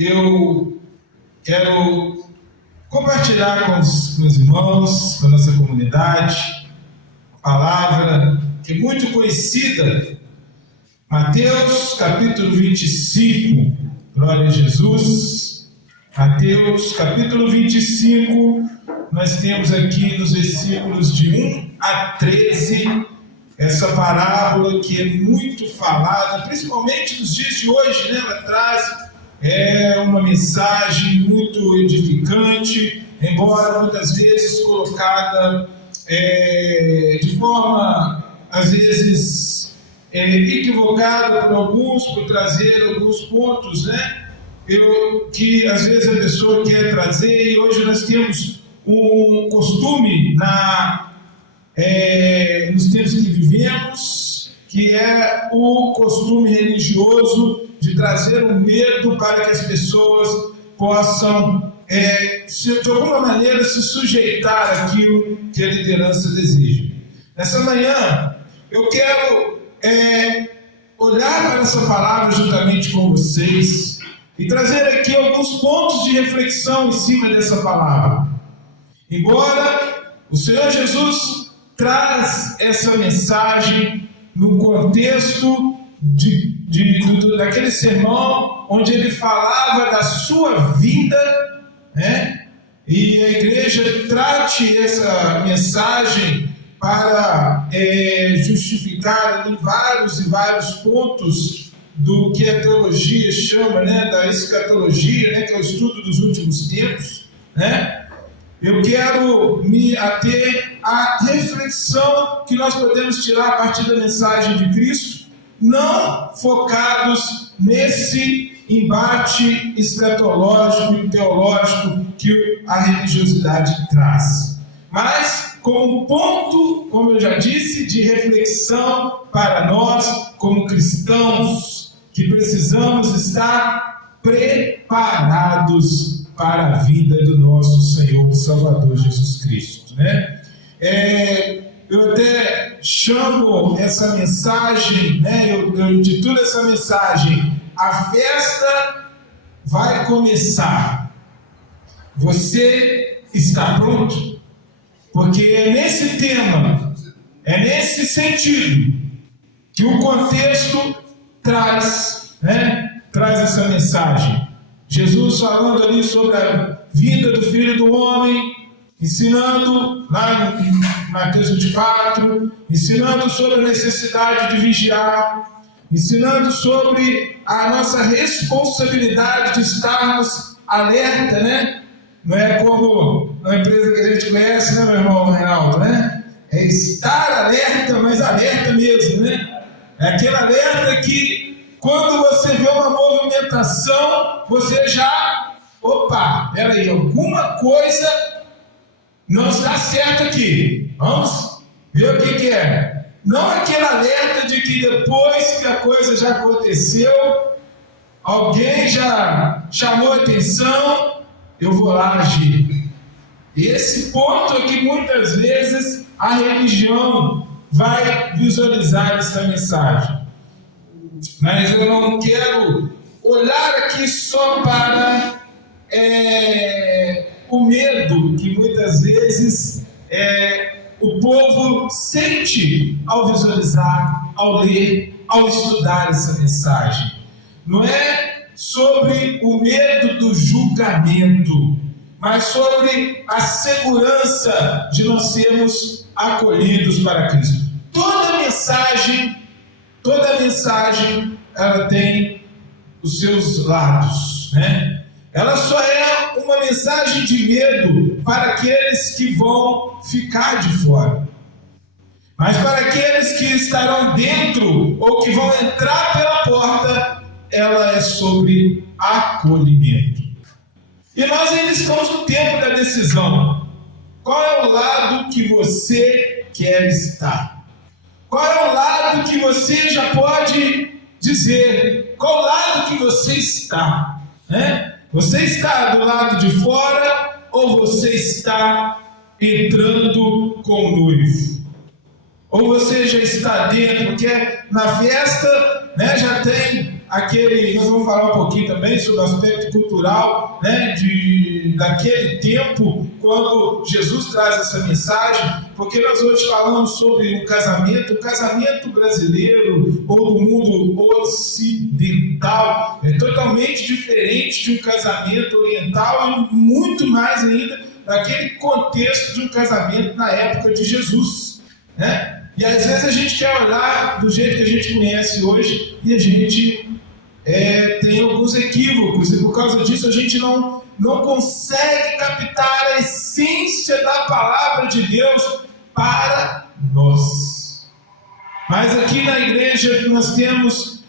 eu quero compartilhar com os meus irmãos, com a nossa comunidade, a palavra que é muito conhecida, Mateus capítulo 25, glória a Jesus. Mateus capítulo 25, nós temos aqui nos versículos de 1 a 13, essa parábola que é muito falada, principalmente nos dias de hoje, né? Ela traz uma mensagem muito edificante, embora muitas vezes colocada de forma, às vezes, equivocada por alguns, por trazer alguns pontos, né? Que às vezes a pessoa quer trazer, e hoje nós temos um costume nos tempos que vivemos, que é o costume religioso de trazer o medo para que as pessoas possam, de alguma maneira, se sujeitar àquilo que a liderança deseja. Nessa manhã, eu quero olhar para essa palavra juntamente com vocês e trazer aqui alguns pontos de reflexão em cima dessa palavra. Embora o Senhor Jesus traz essa mensagem no contexto daquele sermão onde ele falava da sua vida, né? E a igreja trate essa mensagem para justificar ali vários e vários pontos do que a teologia chama, né, da escatologia, né, que é o estudo dos últimos tempos, né? Eu quero me ater à reflexão que nós podemos tirar a partir da mensagem de Cristo, não focados nesse embate escatológico e teológico que a religiosidade traz, mas como ponto, como eu já disse, de reflexão para nós, como cristãos, que precisamos estar preparados para a vida do nosso Senhor e Salvador Jesus Cristo, né? Eu até chamo essa mensagem, né? Eu intitulo essa mensagem: a festa vai começar. Você está pronto? Porque é nesse tema, é nesse sentido que o contexto traz essa mensagem. Jesus falando ali sobre a vida do Filho do Homem, ensinando lá em Mateus 24, ensinando sobre a necessidade de vigiar, ensinando sobre a nossa responsabilidade de estarmos alerta, né? Não é como na empresa que a gente conhece, né, meu irmão Reinaldo, né? É estar alerta, mas alerta mesmo, né? É aquele alerta que quando você vê uma movimentação, você já, peraí, alguma coisa não está certa aqui. Vamos ver o que é. Não aquele alerta de que depois que a coisa já aconteceu, alguém já chamou a atenção, eu vou lá agir. Esse ponto é que muitas vezes a religião vai visualizar essa mensagem. Mas eu não quero olhar aqui só para o medo que muitas vezes o povo sente ao visualizar, ao ler, ao estudar essa mensagem. Não é sobre o medo do julgamento, mas sobre a segurança de nós sermos acolhidos para Cristo. Toda mensagem, ela tem os seus lados, né? Ela só é uma mensagem de medo para aqueles que vão ficar de fora. Mas para aqueles que estarão dentro ou que vão entrar pela porta, ela é sobre acolhimento. E nós ainda estamos no tempo da decisão. Qual é o lado que você quer estar? Qual é o lado que você já pode dizer? Qual lado que você está? Né? Você está do lado de fora ou você está entrando com o noivo? Ou você já está dentro, porque na festa, né, já tem nós vamos falar um pouquinho também sobre o aspecto cultural, né, daquele tempo, quando Jesus traz essa mensagem, porque nós hoje falamos sobre o casamento brasileiro ou do mundo ocidental é totalmente diferente de um casamento oriental e muito mais ainda daquele contexto de um casamento na época de Jesus, né? E às vezes a gente quer olhar do jeito que a gente conhece hoje e a gente tem alguns equívocos, e por causa disso a gente não consegue captar a essência da palavra de Deus para nós. Mas aqui na igreja nós temos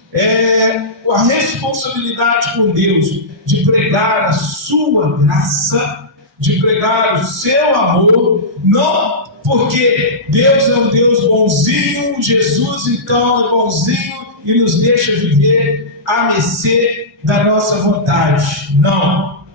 a responsabilidade com Deus de pregar a sua graça, de pregar o seu amor, não porque Deus é um Deus bonzinho, Jesus então é bonzinho e nos deixa viver à mercê da nossa vontade. Não.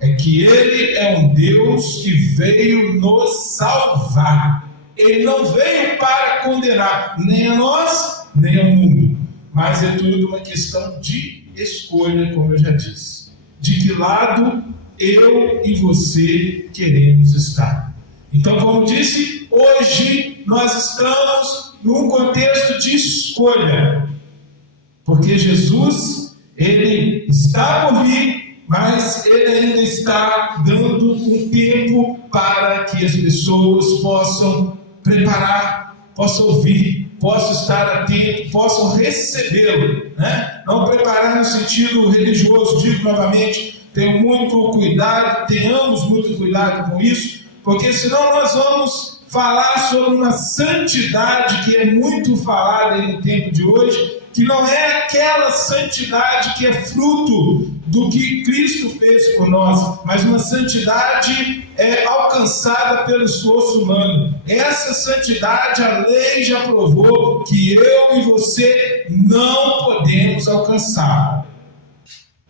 É que Ele é um Deus que veio nos salvar. Ele não veio para condenar nem a nós, nem ao mundo. Mas é tudo uma questão de escolha, como eu já disse. De que lado eu e você queremos estar. Então, como disse, hoje nós estamos num contexto de escolha. Porque Jesus, Ele está por vir, mas Ele ainda está dando um tempo para que as pessoas possam preparar, possam ouvir, possam estar atentos, possam recebê-lo, né? Não preparar no sentido religioso, digo novamente, tenhamos muito cuidado com isso, porque senão nós vamos falar sobre uma santidade que é muito falada aí no tempo de hoje, que não é aquela santidade que é fruto do que Cristo fez por nós, mas uma santidade alcançada pelo esforço humano. Essa santidade a lei já provou que eu e você não podemos alcançar.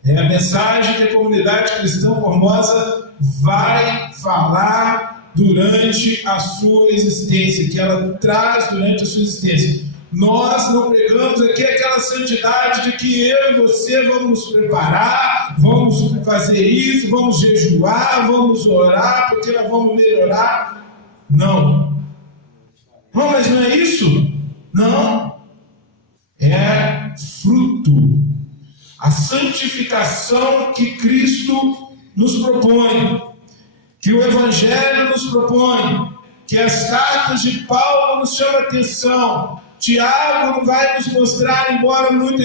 É a mensagem que a comunidade cristã Formosa vai falar durante a sua existência, que ela traz durante a sua existência. Nós não pregamos aqui aquela santidade de que eu e você vamos nos preparar, vamos fazer isso, vamos jejuar, vamos orar, porque nós vamos melhorar. Não. Não, mas não é isso? Não. É fruto. A santificação que Cristo nos propõe, que o Evangelho nos propõe, que as cartas de Paulo nos chamam a atenção. Tiago vai nos mostrar, embora muito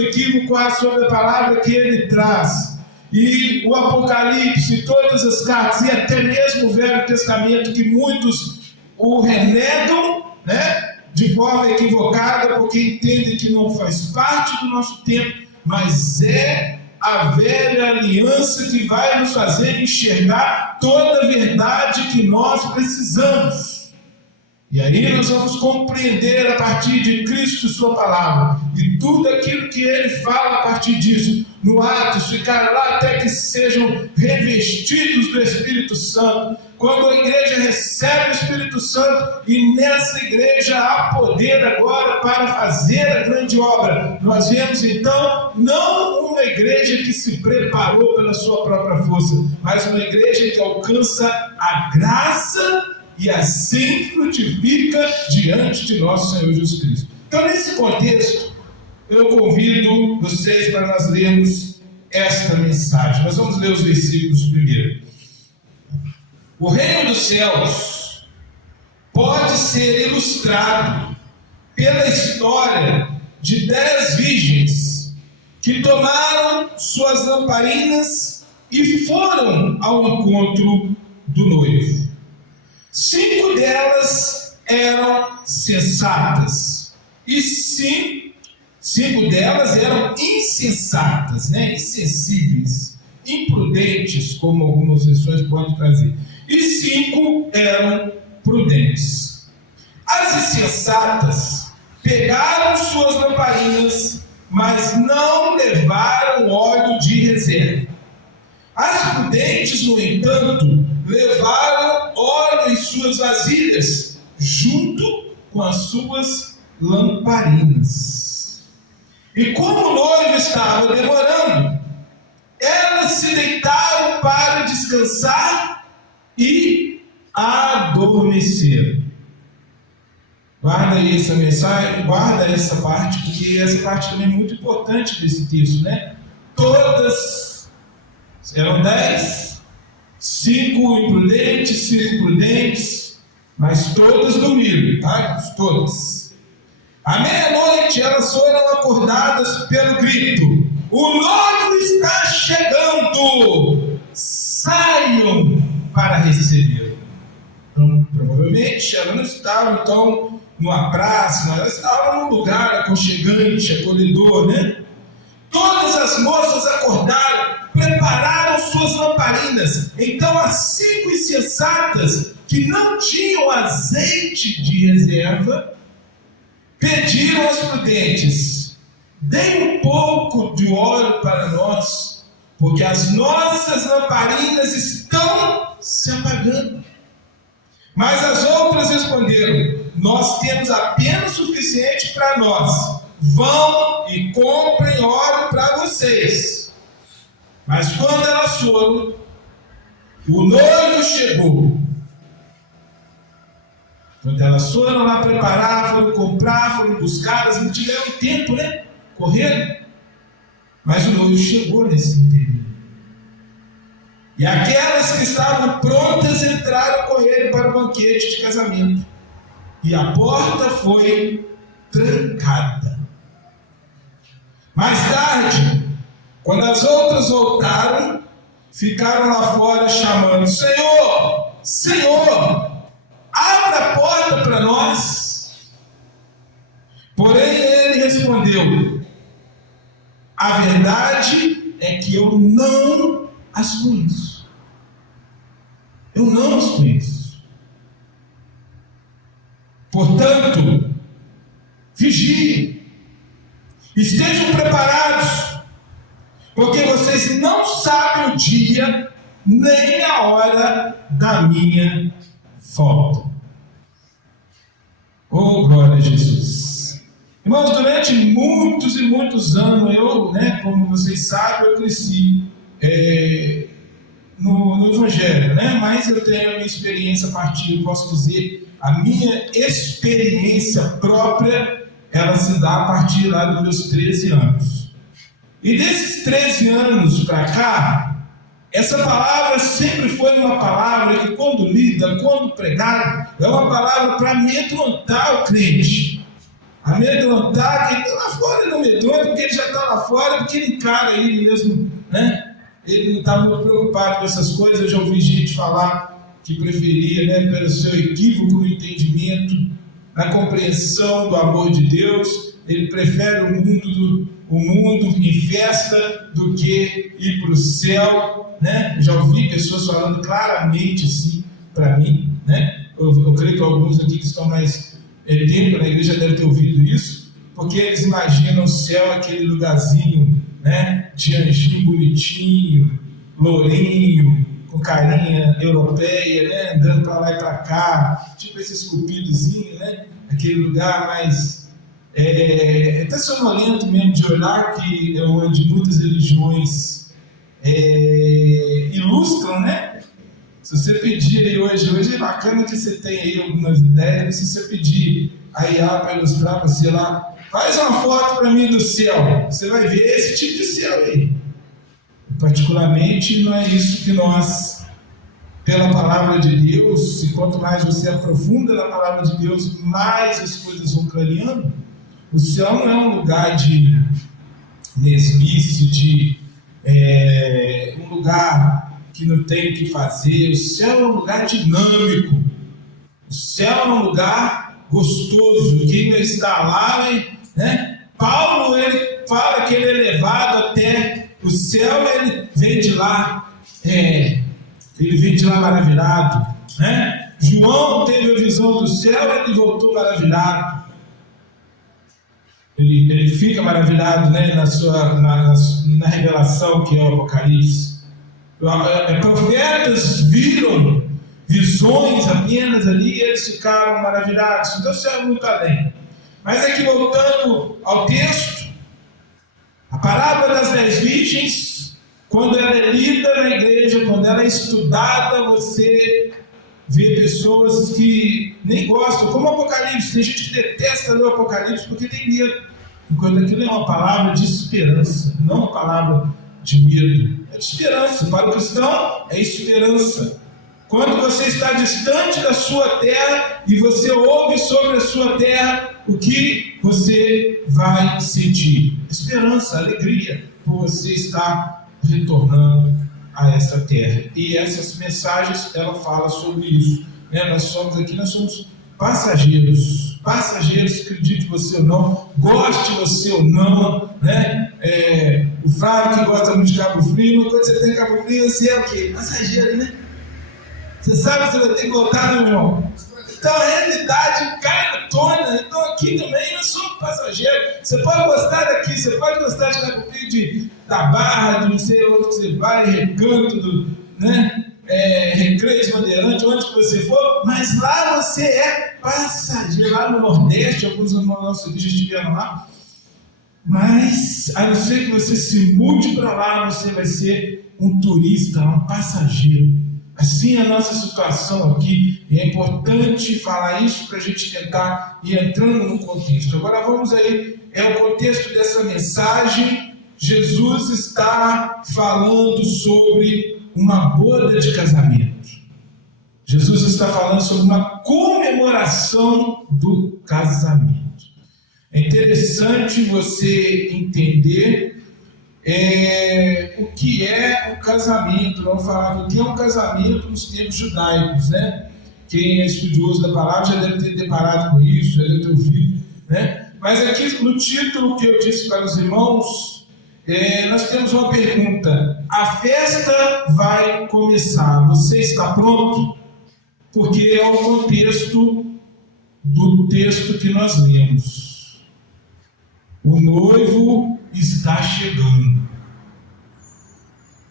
equívoco sobre a palavra que ele traz. E o Apocalipse, todas as cartas, e até mesmo o Velho Testamento, que muitos o renegam, né, de forma equivocada, porque entendem que não faz parte do nosso tempo, mas é a velha aliança que vai nos fazer enxergar toda a verdade que nós precisamos. E aí nós vamos compreender a partir de Cristo sua palavra, e tudo aquilo que ele fala a partir disso, no Atos, ficar lá até que sejam revestidos do Espírito Santo. Quando a igreja recebe o Espírito Santo, e nessa igreja há poder agora para fazer a grande obra, nós vemos então, não uma igreja que se preparou pela sua própria força, mas uma igreja que alcança a graça e assim frutifica diante de nosso Senhor Jesus Cristo. Então, nesse contexto, eu convido vocês para nós lermos esta mensagem. Nós vamos ler os versículos primeiro. O reino dos céus pode ser ilustrado pela história de 10 virgens que tomaram suas lamparinas e foram ao encontro do noivo. 5 delas eram sensatas e 5 delas eram insensatas, né? Insensíveis, imprudentes, como algumas versões podem trazer. E 5 eram prudentes. As insensatas pegaram suas lamparinas, mas não levaram óleo de reserva. As prudentes, no entanto, levaram óleo em suas vasilhas, junto com as suas lamparinas. E como o noivo estava demorando, elas se deitaram para descansar e adormeceram. Guarda aí essa mensagem, guarda essa parte, porque essa parte também é muito importante desse texto, né? Todas, eram 10, 5 imprudentes, 5 prudentes, mas todas dormiram, tá? Todas. À meia-noite elas foram acordadas pelo grito: o noivo está chegando, saiam para recebê-lo. Então, provavelmente elas não estavam então numa praça, elas estavam num lugar aconchegante, acolhedor, né? Todas as moças acordaram, prepararam suas lamparinas. Então as 5 insensatas, que não tinham azeite de reserva, pediram aos prudentes: deem um pouco de óleo para nós, porque as nossas lamparinas estão se apagando. Mas as outras responderam: nós temos apenas o suficiente para nós. Vão e comprem óleo para vocês. Mas quando elas foram, o noivo chegou. Quando elas foram lá preparar, foram comprar, foram buscar, elas não tiveram tempo, né? Correram. Mas o noivo chegou nesse período. E aquelas que estavam prontas entraram, correram para o banquete de casamento. E a porta foi trancada. Mais tarde, quando as outras voltaram, ficaram lá fora chamando: Senhor, Senhor, abra a porta para nós. Porém ele respondeu: a verdade é que eu não as conheço. Eu não as conheço. Portanto, vigiem. Estejam preparados, porque vocês não sabem o dia nem a hora da minha volta. Oh, glória a Jesus. Irmãos, durante muitos e muitos anos, eu, como vocês sabem, eu cresci no Evangelho, mas eu tenho a minha experiência a partir, posso dizer, a minha experiência própria, ela se dá a partir lá dos meus 13 anos. E desses 13 anos para cá, essa palavra sempre foi uma palavra que, quando lida, quando pregada, é uma palavra para amedrontar o crente. Amedrontar quem está lá fora, não amedronta, porque ele já está lá fora, porque ele encara aí mesmo, Ele não está muito preocupado com essas coisas. Eu já ouvi gente falar que preferia, pelo seu equívoco no entendimento, na compreensão do amor de Deus, ele prefere o mundo em festa do que ir para o céu, Já ouvi pessoas falando claramente assim para mim, Eu creio que alguns aqui que estão mais tempo na igreja devem ter ouvido isso, porque eles imaginam o céu aquele lugarzinho, de anjinho bonitinho, lourinho, com carinha europeia, andando para lá e para cá, tipo esse esculpidozinho, aquele lugar mais até sonolento mesmo de olhar, que é onde muitas religiões ilustram, Se você pedir aí hoje é bacana que você tem aí algumas ideias. Se você pedir a IA para ilustrar para você lá, faz uma foto para mim do céu, você vai ver esse tipo de céu aí. Particularmente, não é isso que nós, pela palavra de Deus, e quanto mais você aprofunda na palavra de Deus, mais as coisas vão clareando. O céu não é um lugar de mesmice, um lugar que não tem o que fazer. O céu é um lugar dinâmico. O céu é um lugar gostoso. Quem não está lá, Paulo, ele fala que ele é levado até o céu, ele vem de lá, maravilhado, João teve a visão do céu, ele voltou maravilhado. Ele fica maravilhado, na revelação que é o Apocalipse. Profetas viram visões apenas ali, e eles ficaram maravilhados. Então o céu é muito além. Mas aqui, voltando ao texto, parábola das 10 virgens, quando ela é lida na igreja, quando ela é estudada, você vê pessoas que nem gostam, como o Apocalipse. Tem gente que detesta ler o Apocalipse porque tem medo, enquanto aquilo é uma palavra de esperança, não uma palavra de medo. É de esperança. Para o cristão, é esperança. Quando você está distante da sua terra e você ouve sobre a sua terra, o que você vai sentir? Esperança, alegria, por você estar retornando a essa terra. E essas mensagens, ela fala sobre isso. Nós somos passageiros. Passageiros, acredite você ou não, goste você ou não, o Flávio que gosta muito de Cabo Frio, mas quando você tem Cabo Frio, você é o quê? Passageiro, né? Você sabe que você vai ter que voltar, meu irmão? Então a realidade cai na tona. Então aqui também nós somos passageiros. Você pode gostar daqui, você pode gostar de Cabo Frio, da Barra, de não sei onde você vai, Recanto, Recreio Bandeirante, onde que você for, mas lá você é passageiro. Lá no Nordeste, alguns irmãos nossos aqui já estiveram lá. Mas, a não ser que você se mude para lá, você vai ser um turista, um passageiro. Assim é a nossa situação aqui, e é importante falar isso para a gente tentar ir entrando no contexto. Agora vamos aí, o contexto dessa mensagem. Jesus está falando sobre uma boda de casamento. Jesus está falando sobre uma comemoração do casamento. É interessante você entender o que é o casamento. Vamos falar do que é um casamento nos tempos judaicos, Quem é estudioso da palavra já deve ter deparado com isso, já deve ter ouvido, Mas aqui no título que eu disse para os irmãos, nós temos uma pergunta: a festa vai começar, você está pronto? Porque é o contexto do texto que nós lemos. O noivo está chegando.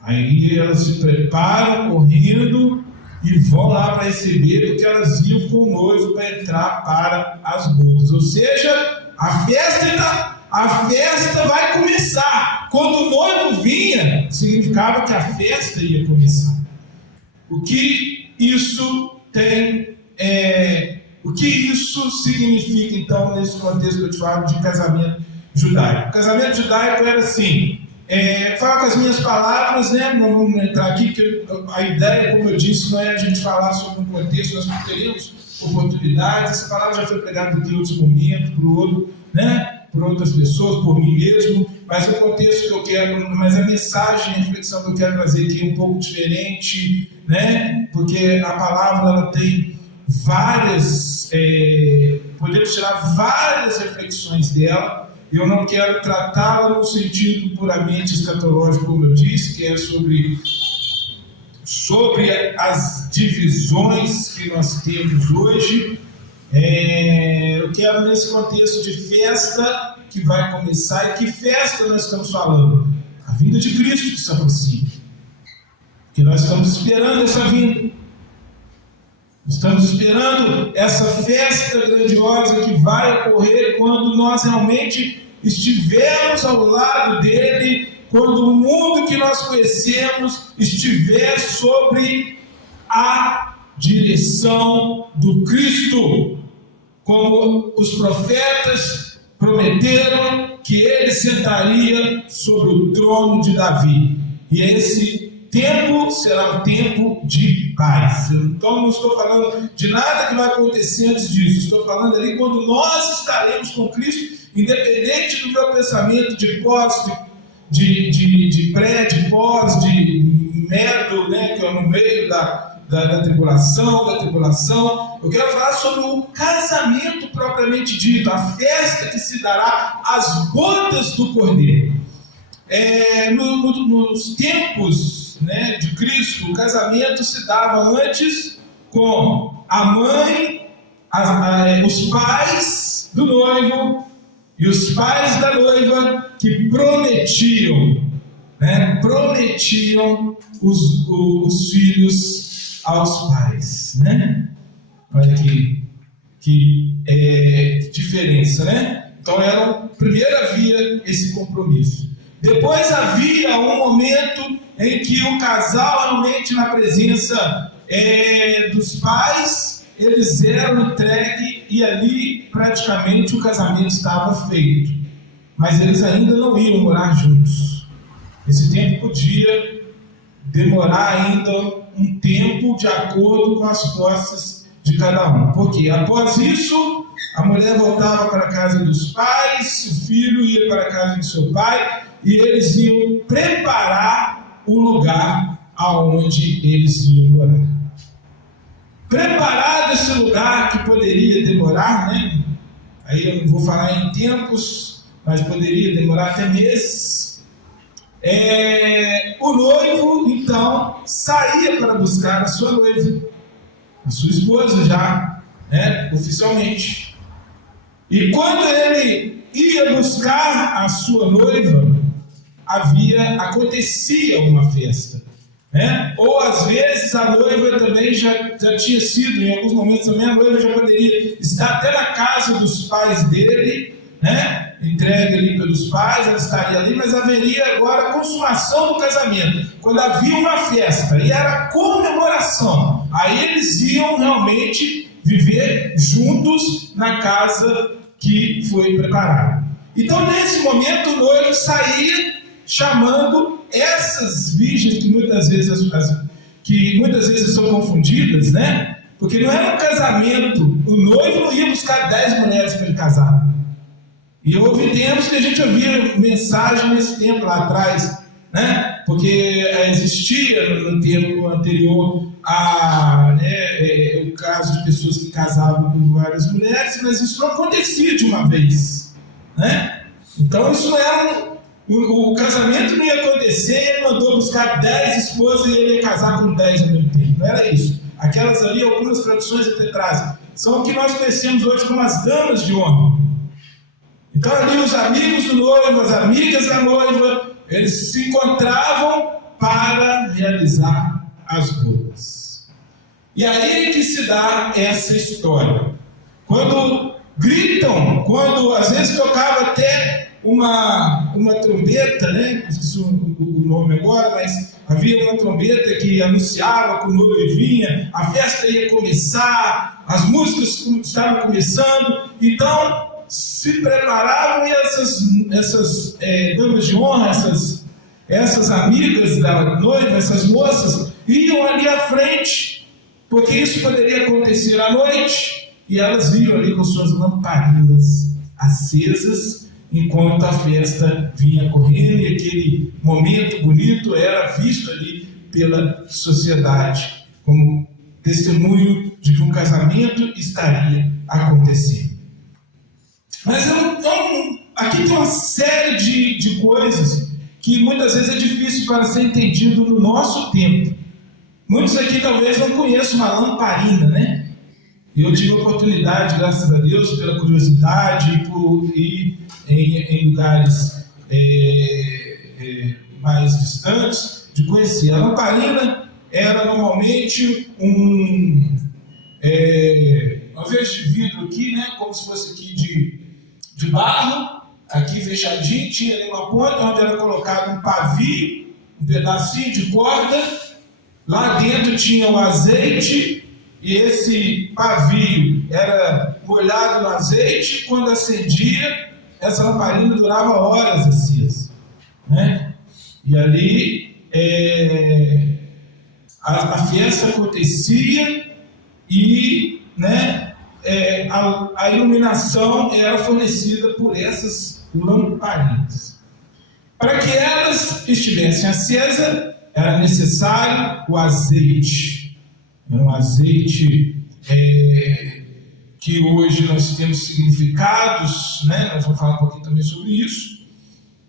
Aí elas se preparam correndo e vão lá para receber, porque elas iam com o noivo para entrar para as bodas. Ou seja, a festa vai começar. Quando o noivo vinha, significava que a festa ia começar. O que isso significa, então, nesse contexto que eu te falo de casamento judaico? O casamento judaico era assim, fala com as minhas palavras, não vamos entrar aqui, porque a ideia, como eu disse, não é a gente falar sobre um contexto, nós não teremos oportunidades. Essa palavra já foi pregada aqui em outros momentos, por outras pessoas, por mim mesmo, mas o contexto que eu quero, mas a mensagem, a reflexão que eu quero trazer aqui é um pouco diferente, porque a palavra ela tem várias, podemos tirar várias reflexões dela. Eu não quero tratá-la no sentido puramente escatológico, como eu disse, que é sobre as divisões que nós temos hoje. Eu quero, nesse contexto de festa que vai começar, e que festa nós estamos falando? A vinda de Cristo que se aproxima, que nós estamos esperando essa vinda. Estamos esperando essa festa grandiosa que vai ocorrer quando nós realmente estivermos ao lado dele, quando o mundo que nós conhecemos estiver sobre a direção do Cristo, como os profetas prometeram que ele sentaria sobre o trono de Davi. E esse tempo será um tempo de paz. Então não estou falando de nada que vai acontecer antes disso. Estou falando ali quando nós estaremos com Cristo, independente do meu pensamento de pós, de pré, de pós, de medo, que é no meio da tribulação. Eu quero falar sobre o casamento propriamente dito, a festa que se dará, as bodas do Cordeiro. Nos tempos de Cristo, o casamento se dava antes com a mãe, os pais do noivo e os pais da noiva que prometiam os filhos aos pais, Olha que diferença, Então primeiro havia esse compromisso. Depois havia um momento em que o casal, realmente na presença dos pais, eles eram entregues e ali praticamente o casamento estava feito. Mas eles ainda não iam morar juntos. Esse tempo podia demorar ainda um tempo de acordo com as posses de cada um. Porque após isso, a mulher voltava para a casa dos pais, o filho ia para a casa do seu pai, e eles iam preparar o lugar aonde eles iam morar. Preparado esse lugar que poderia demorar, né? Aí eu não vou falar em tempos, mas poderia demorar até meses. O noivo, então, saía para buscar a sua noiva, a sua esposa já, oficialmente. E quando ele ia buscar a sua noiva, acontecia uma festa. Ou às vezes a noiva também já tinha sido, em alguns momentos também a noiva já poderia estar até na casa dos pais dele, entregue ali pelos pais, ela estaria ali, mas haveria agora a consumação do casamento, quando havia uma festa, e era comemoração, aí eles iam realmente viver juntos na casa que foi preparada. Então nesse momento o noivo saía chamando essas virgens que muitas vezes são confundidas, porque não era um casamento, o noivo não ia buscar 10 mulheres para ele casar. E houve tempos que a gente ouvia mensagem nesse tempo lá atrás, porque existia no tempo anterior o caso de pessoas que casavam com várias mulheres, mas isso não acontecia de uma vez, Então isso não era o casamento não ia acontecer, ele mandou buscar 10 esposas e ele ia casar com 10 ao mesmo tempo. Não era isso. Aquelas ali, algumas traduções até trazem, são o que nós conhecemos hoje como as damas de honra. Então ali os amigos do noivo, as amigas da noiva, eles se encontravam para realizar as bodas. E aí é que se dá essa história. Quando gritam, quando às vezes tocava até uma trombeta, esqueci o nome agora, mas havia uma trombeta que anunciava que o noivo vinha, a festa ia começar, as músicas estavam começando, então se preparavam e essas damas de honra, essas amigas da noiva, essas moças, iam ali à frente, porque isso poderia acontecer à noite, e elas iam ali com suas lamparinas acesas, enquanto a festa vinha correndo, e aquele momento bonito era visto ali pela sociedade, como testemunho de que um casamento estaria acontecendo. Mas aqui tem uma série de coisas que muitas vezes é difícil para ser entendido no nosso tempo. Muitos aqui talvez não conheçam uma lamparina, Eu tive a oportunidade, graças a Deus, pela curiosidade e por ir em lugares mais distantes, de conhecer. A lamparina era normalmente uma vez de vidro aqui, como se fosse aqui de barro, aqui fechadinho, tinha ali uma ponta onde era colocado um pavio, um pedacinho de corda, lá dentro tinha o azeite, e esse pavio era molhado no azeite, quando acendia, essa lamparina durava horas acesa, E ali a festa acontecia e a iluminação era fornecida por essas lamparinas. Para que elas estivessem acesas, era necessário o azeite. Era um azeite que hoje nós temos significados, nós vamos falar um pouquinho também sobre isso.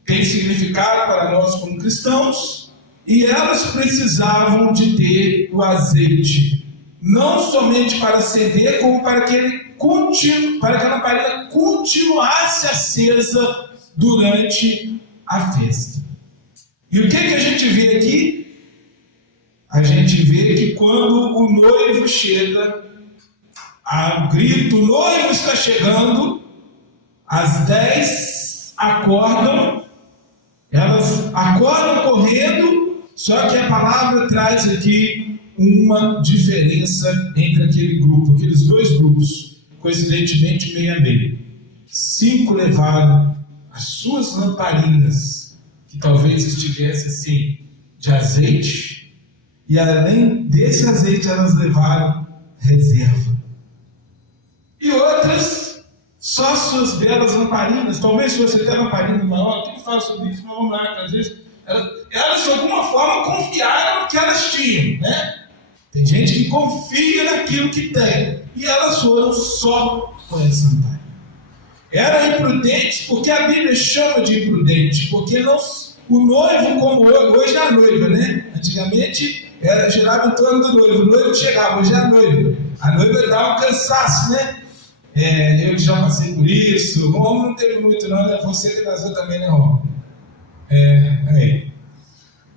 Tem significado para nós como cristãos, e elas precisavam de ter o azeite, não somente para acender, como para que a lamparina continuasse acesa durante a festa. E o que a gente vê aqui? A gente vê que quando o noivo chega, o grito, o noivo está chegando, as 10 acordam, Elas acordam correndo, só que a palavra traz aqui uma diferença entre aquele grupo, aqueles dois grupos, coincidentemente meio a meio. 5 levaram as suas lamparinas, que talvez estivesse assim, de azeite, e além desse azeite elas levaram reserva. E outras, só suas belas lamparinas. Talvez se você tem lamparina maior, quem fala sobre isso? Mas vamos lá, às vezes elas de alguma forma confiaram no que elas tinham, né? Tem gente que confia naquilo que tem, e elas foram só com essa lamparina. Eram imprudentes, porque a Bíblia chama de imprudente, porque não, o noivo, como hoje é a noiva, né? Antigamente girava em torno do noivo, o noivo chegava, hoje é a noiva. A noiva dá um cansaço, né? Eu já passei por isso. O homem não teve muito, não, né? Você que nasceu também, né, Romulo?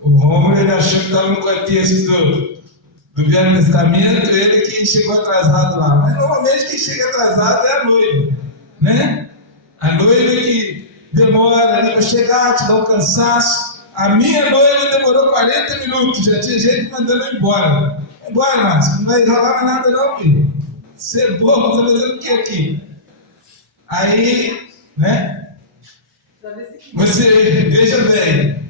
O Romulo, ele achou que estava no contexto do Velho Testamento, ele que chegou atrasado lá. Mas normalmente quem chega atrasado é a noiva, né? A noiva que demora ali para chegar, te dá um cansaço. A minha noiva demorou 40 minutos, já tinha gente mandando eu embora. Vai embora, Márcio, não vai rolar mais nada não, filho. Você é bobo, está fazendo o que aqui? Aí, né? Você veja bem.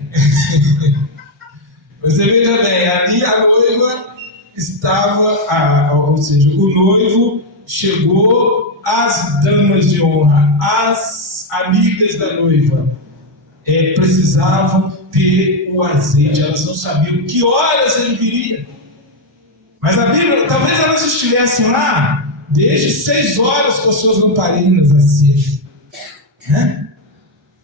Você veja bem, ali a noiva estava, ou seja, o noivo chegou, as damas de honra, as amigas da noiva, precisavam ter o azeite, elas não sabiam que horas ele viria. Mas a Bíblia, talvez elas estivessem lá desde 6 horas com as suas lamparinas acesas, né?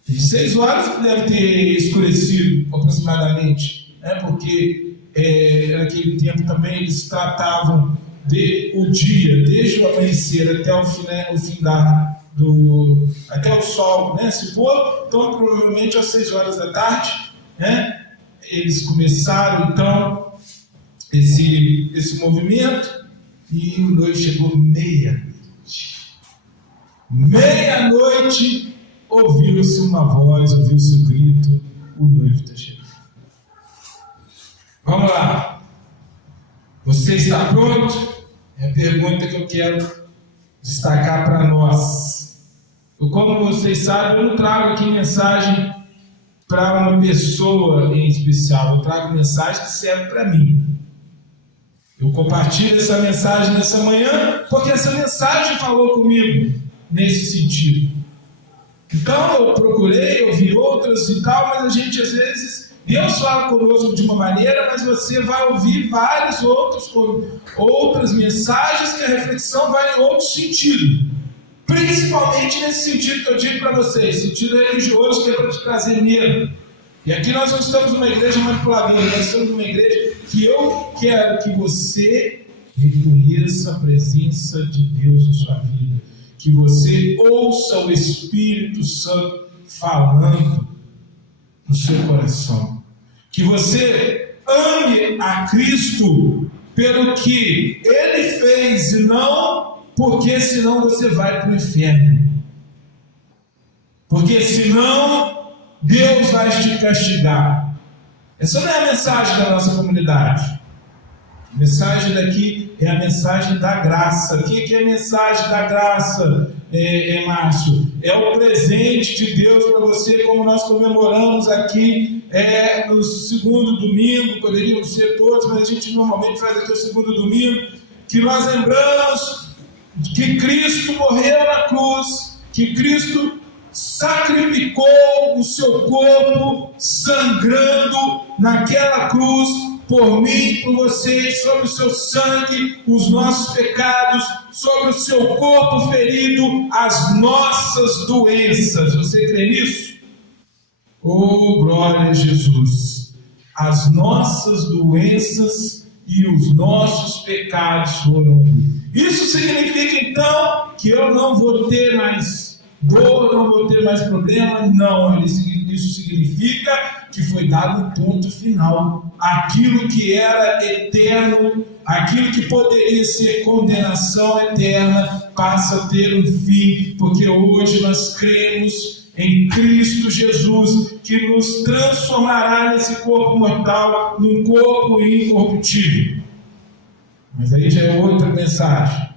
De 6 horas que deve ter escurecido aproximadamente, né? Porque naquele tempo também eles tratavam o dia, desde o amanhecer até o fim até o sol, né, se pôr. Então provavelmente às 6 horas da tarde, né, eles começaram então esse movimento, e o noivo chegou meia-noite, ouviu-se uma voz, ouviu-se um grito: o noivo está chegando. Vamos lá, você está pronto? É a pergunta que eu quero destacar para nós. Como vocês sabem, eu não trago aqui mensagem para uma pessoa em especial, eu trago mensagem que serve para mim. Eu compartilho essa mensagem nessa manhã, porque essa mensagem falou comigo nesse sentido. Então eu procurei, eu vi outras e tal, mas a gente às vezes, Deus fala conosco de uma maneira, mas você vai ouvir outras mensagens que a reflexão vai em outro sentido. Principalmente nesse sentido que eu digo para vocês, sentido religioso, que é para te trazer medo. E aqui nós não estamos numa igreja manipuladora, nós estamos numa igreja que eu quero que você reconheça a presença de Deus na sua vida, que você ouça o Espírito Santo falando no seu coração, que você ame a Cristo pelo que Ele fez e não porque senão você vai para o inferno, porque senão Deus vai te castigar. Essa não é a mensagem da nossa comunidade. A mensagem daqui é a mensagem da graça. O que é a mensagem da graça, Márcio? É o presente de Deus para você, como nós comemoramos aqui no segundo domingo. Poderíamos ser todos, mas a gente normalmente faz aqui o segundo domingo, que nós lembramos que Cristo morreu na cruz, que Cristo sacrificou o seu corpo sangrando naquela cruz por mim, por vocês, sobre o seu sangue, os nossos pecados, sobre o seu corpo ferido, as nossas doenças. Você crê nisso? Oh, glória a Jesus! As nossas doenças e os nossos pecados foram. Isso significa então que eu não vou ter mais dor, não vou ter mais problema? Não, isso significa que foi dado um ponto final. Aquilo que era eterno, aquilo que poderia ser condenação eterna, passa a ter um fim, porque hoje nós cremos em Cristo Jesus, que nos transformará nesse corpo mortal num corpo incorruptível. Mas aí já é outra mensagem.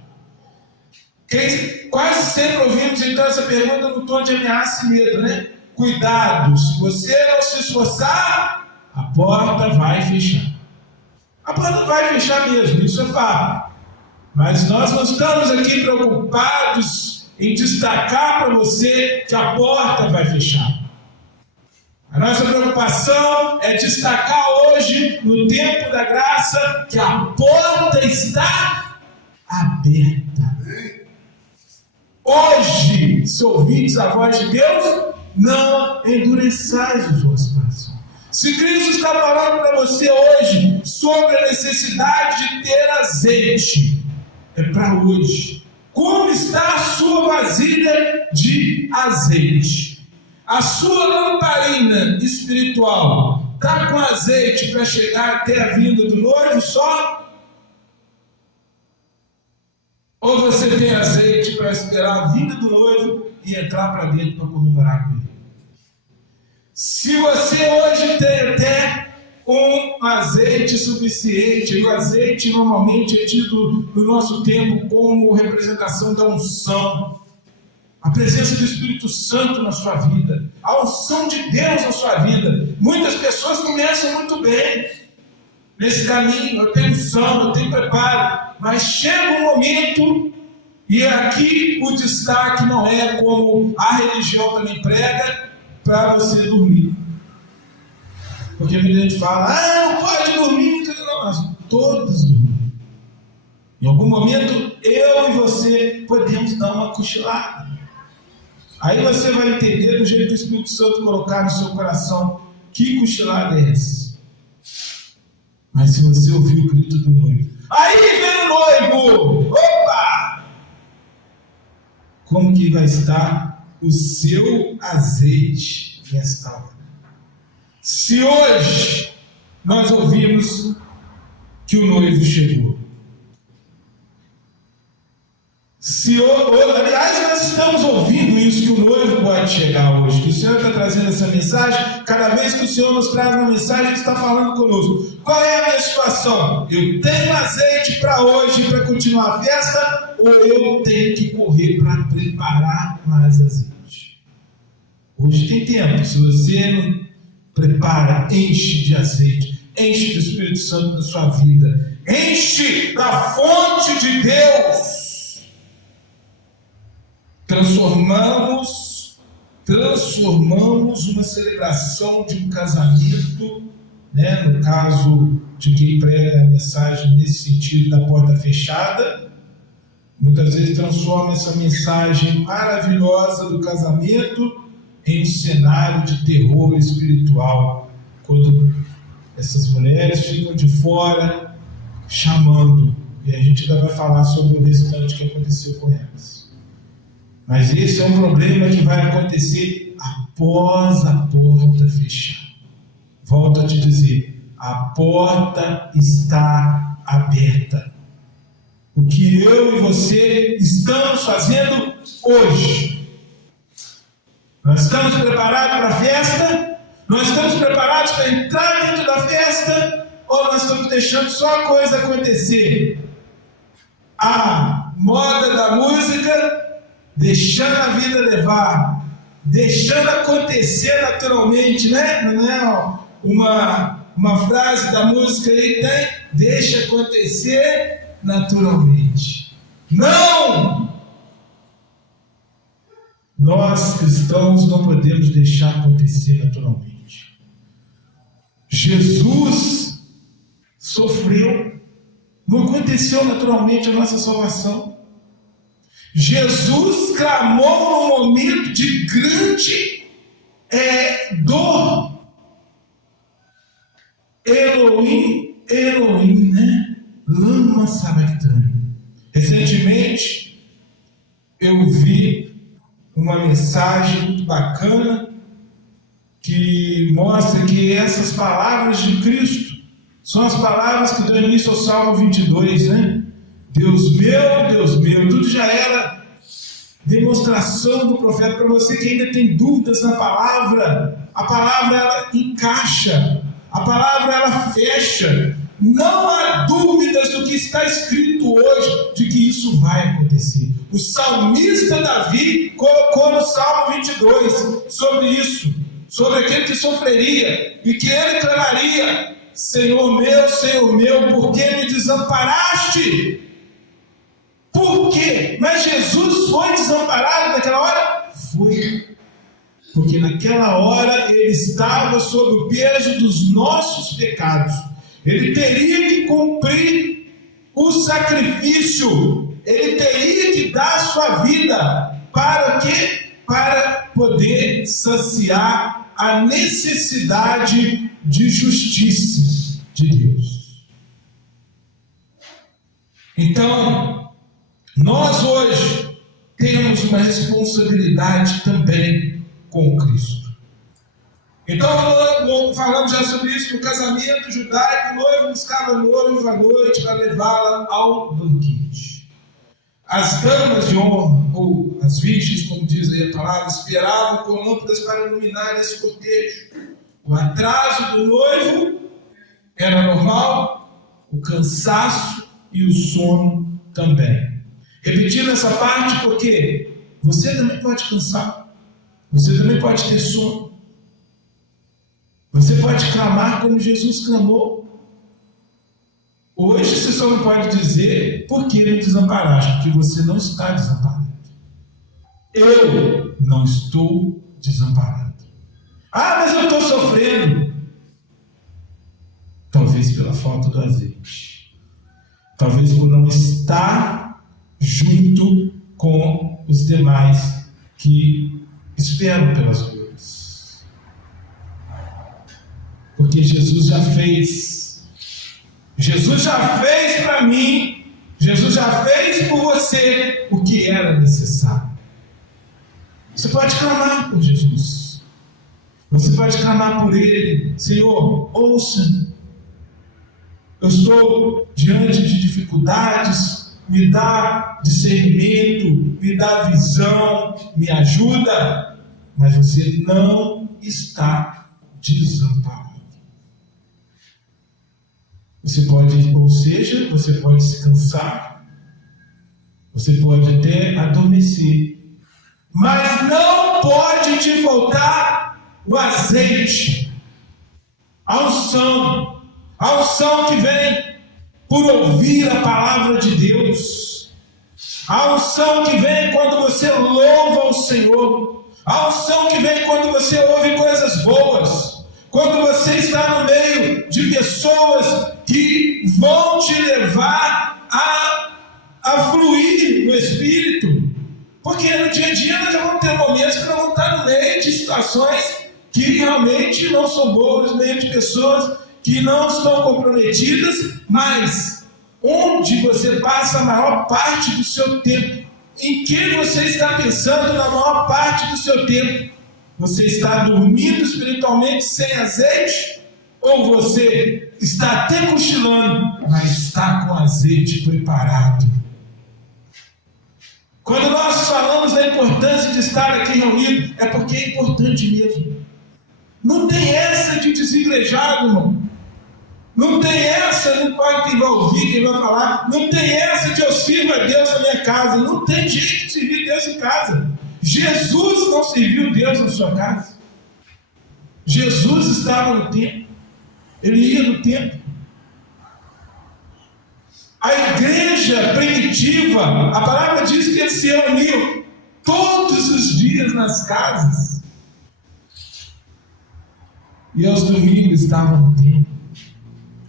Quase sempre ouvimos então essa pergunta no tom de ameaça e medo, né? Cuidado, se você não se esforçar, a porta vai fechar. A porta vai fechar mesmo, isso é fato. Mas nós não estamos aqui preocupados em destacar para você que a porta vai fechar. A nossa preocupação é destacar hoje, no tempo da graça, que a porta está aberta. Hoje, se ouvirdes a voz de Deus, não endureçais os vossos corações. Se Cristo está falando para você hoje sobre a necessidade de ter azeite, é para hoje. Como está a sua vasilha de azeite? A sua lamparina espiritual está com azeite para chegar até a vinda do noivo só? Ou você tem azeite para esperar a vinda do noivo e entrar para dentro para comemorar com ele? Se você hoje tem até um azeite suficiente, e o azeite normalmente é tido no nosso tempo como representação da unção, a presença do Espírito Santo na sua vida, a unção de Deus na sua vida. Muitas pessoas começam muito bem nesse caminho, eu tenho unção, eu tenho preparo, mas chega um momento, e aqui o destaque não é como a religião também prega, para você dormir. Porque a gente fala, não pode dormir, não, nós todos dormimos. Em algum momento, eu e você podemos dar uma cochilada. Aí você vai entender do jeito que o Espírito Santo colocar no seu coração, que cochilada é essa? Mas se você ouvir o grito do noivo, aí vem o noivo! Opa! Como que vai estar o seu azeite nesta hora? Se hoje nós ouvimos que o noivo chegou, aliás, nós estamos ouvindo isso, que o noivo pode chegar hoje, que o Senhor está trazendo essa mensagem. Cada vez que o Senhor nos traz uma mensagem, Ele está falando conosco. Qual é a minha situação? Eu tenho azeite para hoje, para continuar a festa, ou eu tenho que correr para preparar mais azeite? Hoje tem tempo. Se você não prepara, enche de azeite, enche do Espírito Santo na sua vida, enche da fonte de Deus. Transformamos uma celebração de um casamento, né, no caso de quem prega a mensagem nesse sentido da porta fechada, muitas vezes transforma essa mensagem maravilhosa do casamento em um cenário de terror espiritual, quando essas mulheres ficam de fora chamando, e a gente ainda vai falar sobre o restante que aconteceu com elas. Mas esse é um problema que vai acontecer após a porta fechar. Volto a te dizer, a porta está aberta. O que eu e você estamos fazendo hoje? Nós estamos preparados para a festa? Nós estamos preparados para entrar dentro da festa? Ou nós estamos deixando só a coisa acontecer? A moda da música, deixando a vida levar, deixando acontecer naturalmente, né? Não é uma frase da música aí, tem? Deixa acontecer naturalmente. Não! Nós cristãos não podemos deixar acontecer naturalmente. Jesus sofreu, não aconteceu naturalmente a nossa salvação. Jesus clamou num momento de grande dor. Elohim, Elohim, né? Lama sabachthani. Recentemente, eu vi uma mensagem muito bacana que mostra que essas palavras de Cristo são as palavras que dão início ao Salmo 22, né? Deus meu, tudo já era demonstração do profeta. Para você que ainda tem dúvidas na palavra, a palavra ela encaixa, a palavra ela fecha. Não há dúvidas do que está escrito hoje, de que isso vai acontecer. O salmista Davi colocou no Salmo 22 sobre isso, sobre aquele que sofreria, e que ele clamaria: Senhor meu, por que me desamparaste? Por quê? Mas Jesus foi desamparado naquela hora? Foi. Porque naquela hora ele estava sob o peso dos nossos pecados. Ele teria que cumprir o sacrifício. Ele teria que dar a sua vida. Para quê? Para poder saciar a necessidade de justiça de Deus. Então, nós hoje temos uma responsabilidade também com Cristo. Então, falando já sobre isso, no casamento judaico, o noivo buscava a noiva à noite para levá-la ao banquete. As damas de honra, ou as virgens, como diz aí a palavra, esperavam com lâmpadas para iluminar esse cortejo. O atraso do noivo era normal, o cansaço e o sono também. Repetindo essa parte, porque você também pode cansar, você também pode ter sono. Você pode clamar como Jesus clamou. Hoje você só não pode dizer por que me desamparaste, porque você não está desamparado. Eu não estou desamparado. Ah, mas eu estou sofrendo. Talvez pela falta do azeite. Talvez por não estar junto com os demais que esperam pelas coisas. Porque Jesus já fez. Jesus já fez para mim. Jesus já fez por você o que era necessário. Você pode clamar por Jesus. Você pode clamar por Ele. Senhor, ouça. Eu estou diante de dificuldades. Me dá discernimento. Me dá visão. Me ajuda. Mas você não está desamparado. Você pode, ou seja, você pode se cansar, você pode até adormecer, mas não pode te faltar o azeite, a unção que vem por ouvir a palavra de Deus, a unção que vem quando você louva ao Senhor, a unção que vem quando você ouve coisas boas, quando você está no meio de pessoas que vão te levar a fluir no Espírito. Porque no dia a dia nós vamos ter momentos que nós vamos estar no meio de situações que realmente não são boas, no meio de pessoas que não estão comprometidas, mas onde você passa a maior parte do seu tempo, em que você está pensando na maior parte do seu tempo? Você está dormindo espiritualmente sem azeite? Ou você está até cochilando, mas está com azeite preparado? Quando nós falamos da importância de estar aqui reunido, é porque é importante mesmo. Não tem essa de desigrejado, irmão. Não tem essa, não pode quem vai ouvir, quem vai falar. Não tem essa de eu sirvo a Deus na minha casa. Não tem jeito de servir Deus em casa. Jesus não serviu Deus na sua casa. Jesus estava no templo. Ele ia no templo. A igreja primitiva, a palavra diz que eles se reuniam todos os dias nas casas. E aos domingos estavam no templo.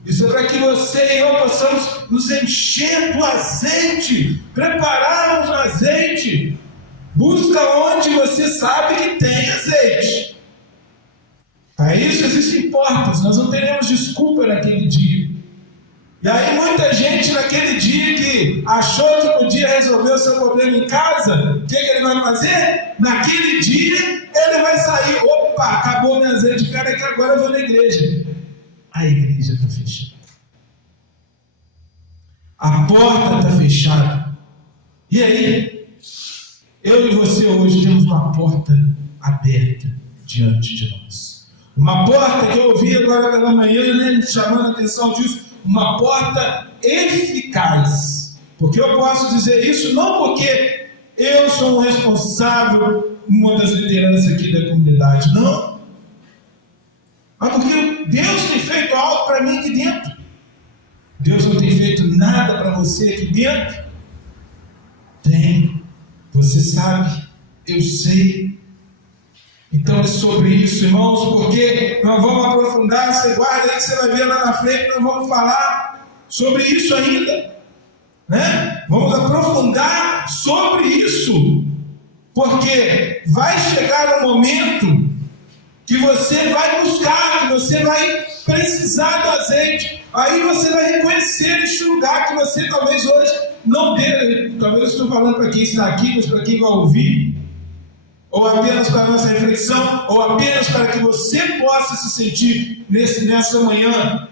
Isso é para que você e eu possamos nos encher do azeite, prepararmos o azeite. Busca onde você sabe que tem azeite. Para isso existem portas, nós não teremos desculpa naquele dia. E aí muita gente naquele dia que achou que podia resolver o seu problema em casa, o que ele vai fazer? Naquele dia ele vai sair, opa, acabou meu azeite, cara, que agora eu vou na igreja. A igreja está fechada. A porta está fechada. E aí? eu e você hoje temos uma porta aberta diante de nós. Uma porta que eu ouvi agora pela manhã, né, chamando a atenção disso, uma porta eficaz. Porque eu posso dizer isso não porque eu sou um responsável, uma das lideranças aqui da comunidade, não. Mas porque Deus tem feito algo para mim aqui dentro. Deus não tem feito nada para você aqui dentro? Tem. Você sabe, eu sei. Então é sobre isso, irmãos, porque nós vamos aprofundar, você guarda aí que você vai ver lá na frente, nós vamos falar sobre isso ainda, né? Vamos aprofundar sobre isso, porque vai chegar um momento que você vai buscar, que você vai precisar do azeite, aí você vai reconhecer este lugar que você talvez hoje não dê, talvez eu estou falando para quem está aqui, mas para quem vai ouvir, ou apenas para a nossa reflexão, ou apenas para que você possa se sentir nessa manhã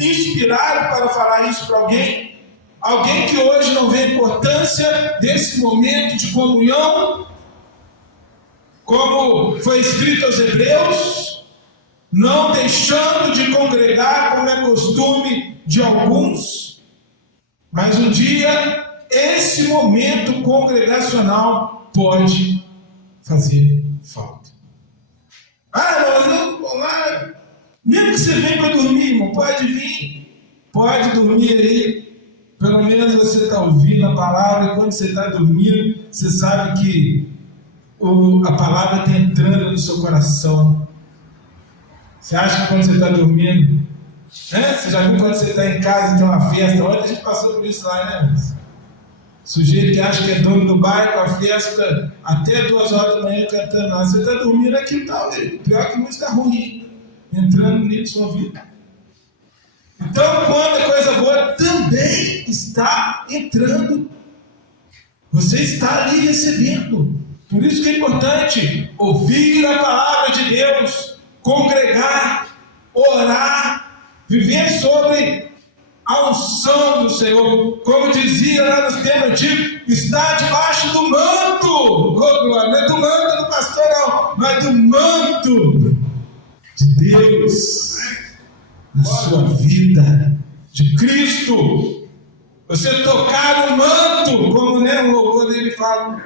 inspirado para falar isso para alguém que hoje não vê a importância desse momento de comunhão, como foi escrito aos Hebreus, não deixando de congregar como é costume de alguns, mas um dia esse momento congregacional pode fazer falta. Mas não, vamos lá, mesmo que você venha para dormir, irmão, pode vir, pode dormir aí, pelo menos você está ouvindo a palavra, e quando você está dormindo, você sabe que a palavra está entrando no seu coração. Você acha que quando você está dormindo, né? Você já viu quando você está em casa e tem uma festa? Ontem a gente passou por isso lá, né? Sujeito que acha que é dono do bairro, a festa até 2 horas da manhã cantando lá. Você está dormindo aqui e tal. Pior que música ruim, entrando na sua vida. Então, quando a coisa boa também está entrando, você está ali recebendo. Por isso que é importante ouvir a palavra de Deus, congregar, orar, viver sobre a unção do Senhor. Como dizia lá nos tempos antigos, está debaixo do manto. Oh, glória, não é do manto do pastor não, mas do manto de Deus na sua vida, de Cristo. Você tocar no manto, como né, o louvor dele fala,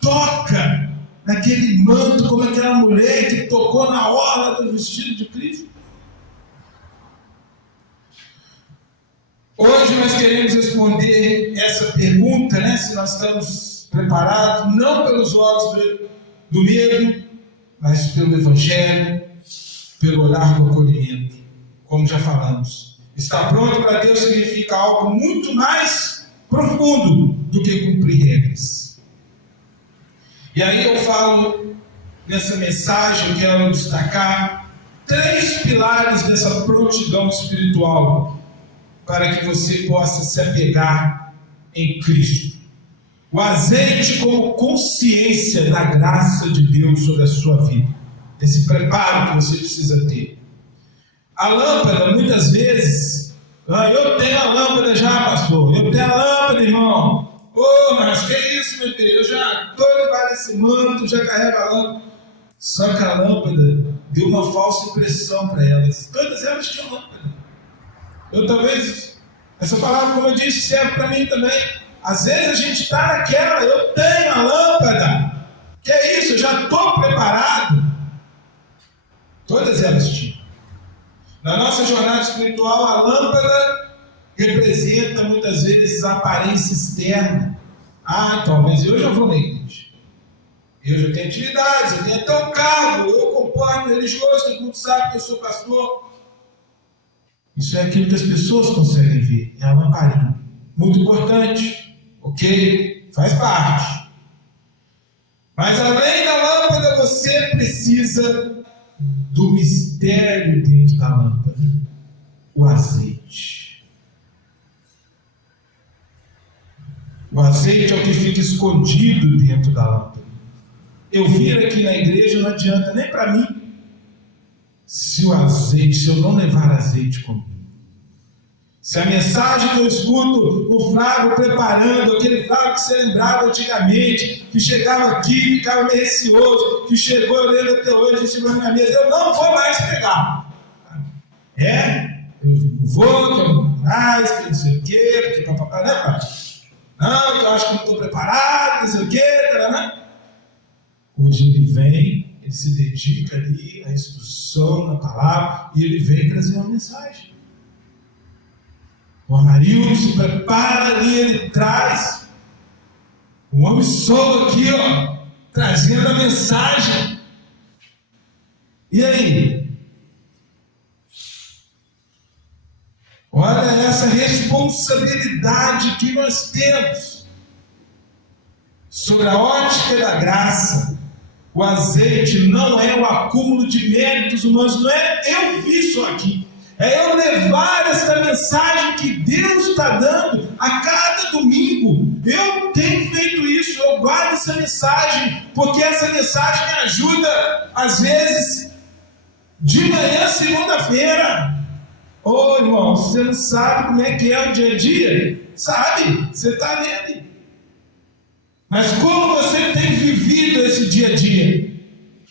toca naquele manto, como aquela mulher que tocou na orla do vestido de Cristo. Hoje nós queremos responder essa pergunta, né? Se nós estamos preparados, não pelos olhos do medo, mas pelo Evangelho, pelo olhar do acolhimento, como já falamos. Estar pronto para Deus significa algo muito mais profundo do que cumprir regras. E aí eu falo nessa mensagem, eu quero destacar 3 pilares dessa prontidão espiritual, para que você possa se apegar em Cristo. O azeite como consciência da graça de Deus sobre a sua vida. Esse preparo que você precisa ter. A lâmpada, muitas vezes, eu tenho a lâmpada já, pastor. Eu tenho a lâmpada, irmão. Mas que isso, meu filho? Eu já estou debaixo desse manto, já carrego a lâmpada. Só que a lâmpada deu uma falsa impressão para elas. Todas elas tinham lâmpada. Talvez, essa palavra, como eu disse, serve para mim também. Às vezes a gente está naquela, eu tenho a lâmpada. Que é isso, eu já estou preparado. Todas elas tinham. Na nossa jornada espiritual, a lâmpada representa muitas vezes a aparência externa. Então, mas eu já vou na igreja. Eu já tenho atividades, eu tenho até um cargo, eu comporto religioso, todo mundo sabe que eu sou pastor. Isso é aquilo que as pessoas conseguem ver, é a lamparina. Muito importante, ok? Faz parte. Mas além da lâmpada, você precisa do mistério dentro da lâmpada, o azeite. O azeite é o que fica escondido dentro da lâmpada. Eu vir aqui na igreja não adianta nem para mim se eu não levar azeite comigo. Se a mensagem que eu escuto o Flávio preparando, aquele Flávio que você lembrava antigamente, que chegava aqui, ficava meio receoso, que chegou, eu lembro até hoje, chegou na minha mesa, eu não vou mais pregar. Eu não vou, que eu não vou mais, que não sei o quê, porque papapá, né, pai? Não, que eu acho que não estou preparado, não sei o quê, né? Hoje ele vem, ele se dedica ali à instrução, na palavra, e ele vem trazer uma mensagem. O Amarildo se prepara ali, ele traz. O homem soa aqui, ó, trazendo a mensagem. E aí? Olha essa responsabilidade que nós temos sobre a ótica da graça. O azeite não é o acúmulo de méritos humanos, não é eu fiz isso aqui. É eu levar essa mensagem que Deus está dando a cada domingo. Eu tenho feito isso, eu guardo essa mensagem, porque essa mensagem me ajuda, às vezes, de manhã, segunda-feira. Ô irmão, você não sabe como é que é o dia a dia? Sabe, você está nele. Mas como você tem vivido esse dia a dia?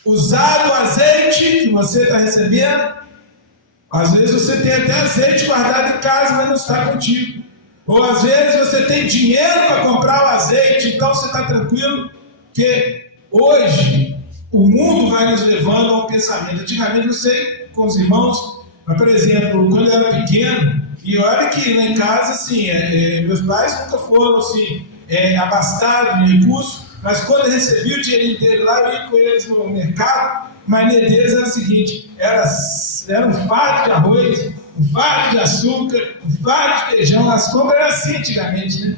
Usado o azeite que você está recebendo? Às vezes você tem até azeite guardado em casa, mas não está contigo. Ou às vezes você tem dinheiro para comprar o azeite, então você está tranquilo, porque hoje o mundo vai nos levando a um pensamento. Antigamente, não sei com os irmãos, mas por exemplo, quando eu era pequeno, e olha que lá em casa, assim, meus pais nunca foram assim, abastados de recursos, mas quando eu recebi o dinheiro inteiro lá, eu ia com eles no mercado. Mas a deles era o seguinte, era um fardo de arroz, um fardo de açúcar, um fardo de feijão. As compras eram assim antigamente, né?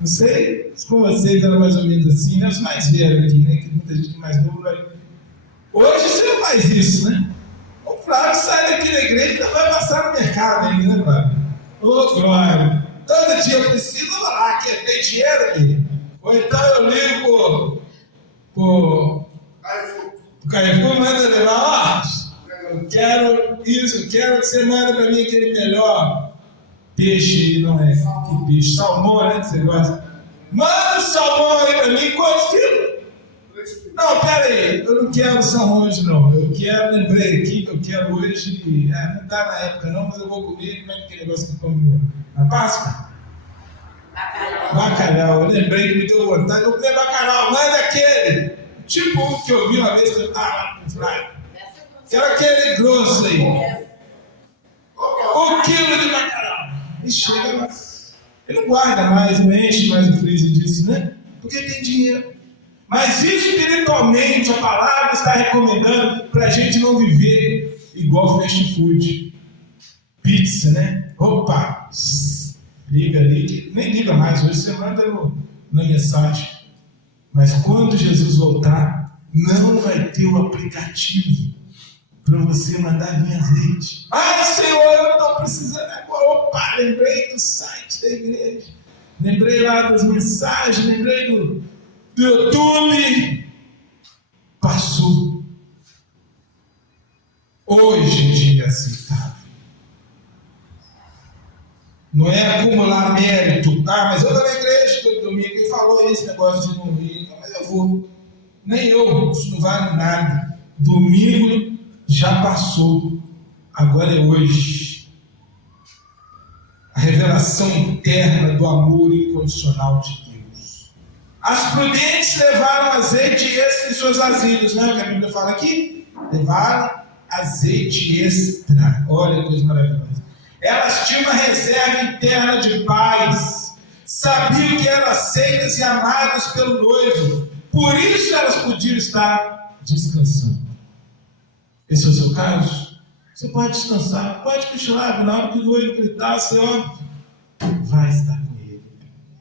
Não sei se com vocês era mais ou menos assim, né? Os mais velhos aqui, né? Que muita gente mais novo vai... Hoje você não faz isso, né? O Flávio sai daqui da igreja e ainda vai passar no mercado ainda, né, Flávio? Ô, glória! Todo dia eu preciso lá, que tem dinheiro aqui. Ou então eu ligo pro Carrefour, manda levar, eu quero isso, eu quero que você manda para mim aquele melhor peixe, não é? Que peixe? Salmão, né? Que você gosta? Manda o salmão aí para mim, quantos quilos? Não, pera aí, eu não quero salmão hoje não, eu quero, lembrei aqui que eu quero hoje, não está na época não, mas eu vou comer, como é que aquele negócio que come na Páscoa? Bacalhau, eu lembrei que me deu vontade, eu vou comer bacalhau, manda aquele! Tipo o que eu vi uma vez que eu estava no Flávio. Quero aquele grosso aí. 1 quilo de bacalhau. E chega lá. Ele não guarda mais, não enche mais o freezer disso, né? Porque tem dinheiro. Mas espiritualmente a palavra está recomendando para a gente não viver igual fast food. Pizza, né? Opa! Liga ali, nem liga mais, hoje você manda na mensagem. Mas quando Jesus voltar, não vai ter o aplicativo para você mandar minha azeite. Ah, Senhor, eu estou precisando agora. Opa, lembrei do site da igreja. Lembrei lá das mensagens, lembrei do YouTube. Passou. Hoje em dia é aceitável. Não é acumular mérito. Ah, mas eu estou na igreja todo domingo e falou esse negócio de não ir. Então, mas eu vou. Nem eu, isso não vale nada. Domingo já passou. Agora é hoje. A revelação interna do amor incondicional de Deus. As prudentes levaram azeite extra em suas vasilhas. Não é o que a Bíblia fala aqui? Levaram azeite extra. Olha que coisa maravilhosa. Elas tinham uma reserva interna de paz, sabiam que eram aceitas e amadas pelo noivo, por isso elas podiam estar descansando. Esse é o seu caso? Você pode descansar, pode cochilar, na hora que o noivo gritar, você vai estar com ele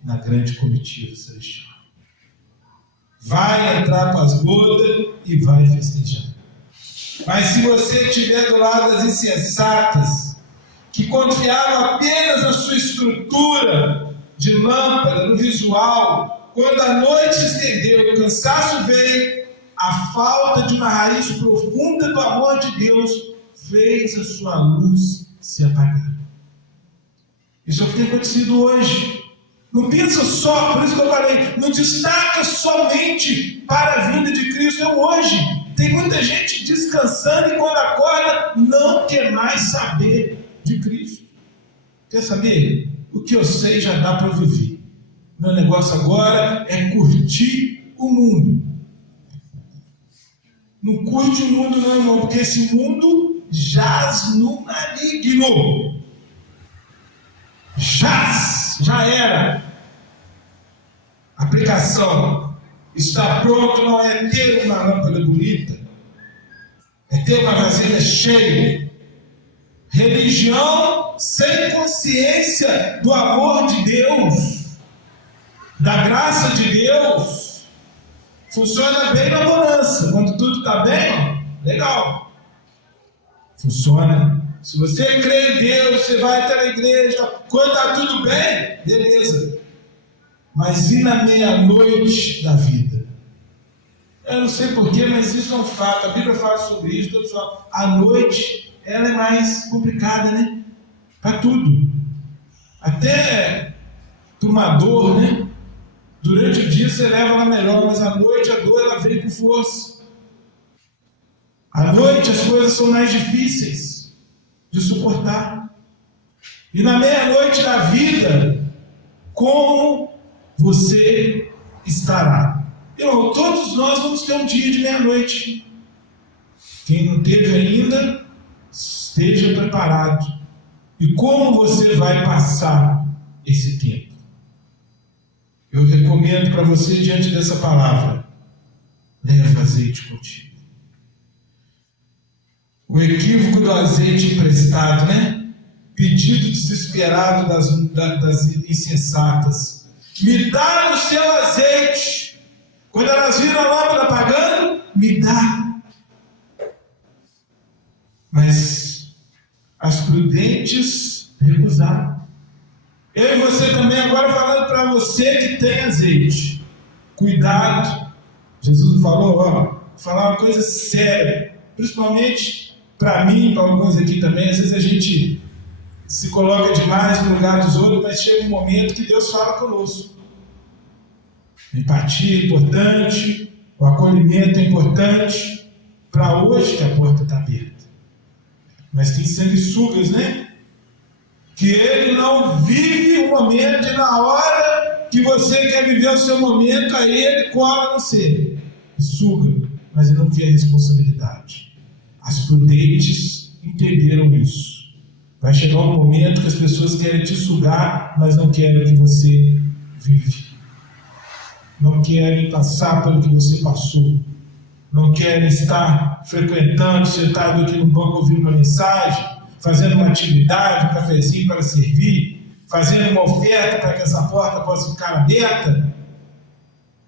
na grande comitiva celestial. Vai entrar com as bodas e vai festejar. Mas se você estiver do lado das insensatas, que confiava apenas na sua estrutura de lâmpada, no visual, quando a noite se estendeu, o cansaço veio, a falta de uma raiz profunda do amor de Deus fez a sua luz se apagar. Isso é o que tem acontecido hoje. Não pensa só, por isso que eu falei, não destaca somente para a vinda de Cristo. É hoje. Tem muita gente descansando e quando acorda não quer mais saber de Cristo. Quer saber? O que eu sei já dá para eu viver. Meu negócio agora é curtir o mundo. Não curte o mundo não, irmão, porque esse mundo jaz no maligno. Já era. Aplicação. Está pronto não é ter uma lâmpada bonita, é ter uma vasilha cheia. Religião sem consciência do amor de Deus, da graça de Deus, funciona bem na bonança. Quando tudo está bem, legal. Funciona. Se você crê em Deus, você vai até a igreja. Quando está tudo bem, beleza. Mas e na meia-noite da vida? Eu não sei porquê, mas isso é um fato. A Bíblia fala sobre isso. Pessoal. A noite, ela é mais complicada, né? Para tudo. Até para uma dor, né? Durante o dia você leva ela melhor, mas à noite a dor ela vem com força. À noite as coisas são mais difíceis de suportar. E na meia-noite da vida, como você estará? Irmão, todos nós vamos ter um dia de meia-noite. Quem não teve ainda, esteja preparado. E como você vai passar esse tempo? Eu recomendo para você, diante dessa palavra, leva azeite contigo. O equívoco do azeite emprestado, né? Pedido desesperado das insensatas. Me dá do seu azeite. Quando elas viram a lâmpada apagando, me dá. Mas as prudentes recusaram. Eu e você também, agora falando para você que tem azeite. Cuidado. Jesus falou, vou falar uma coisa séria. Principalmente para mim e para alguns aqui também. Às vezes a gente se coloca demais no lugar dos outros, mas chega um momento que Deus fala conosco. A empatia é importante, o acolhimento é importante. Para hoje que a porta está aberta. Mas tem sanguessugas, né? Que ele não vive o momento e na hora que você quer viver o seu momento, aí ele cola no você. Suga, mas ele não quer responsabilidade. As prudentes entenderam isso. Vai chegar um momento que as pessoas querem te sugar, mas não querem que você vive. Não querem passar pelo que você passou. Não querem estar frequentando, sentado aqui no banco ouvindo uma mensagem, fazendo uma atividade, um cafezinho para servir, fazendo uma oferta para que essa porta possa ficar aberta,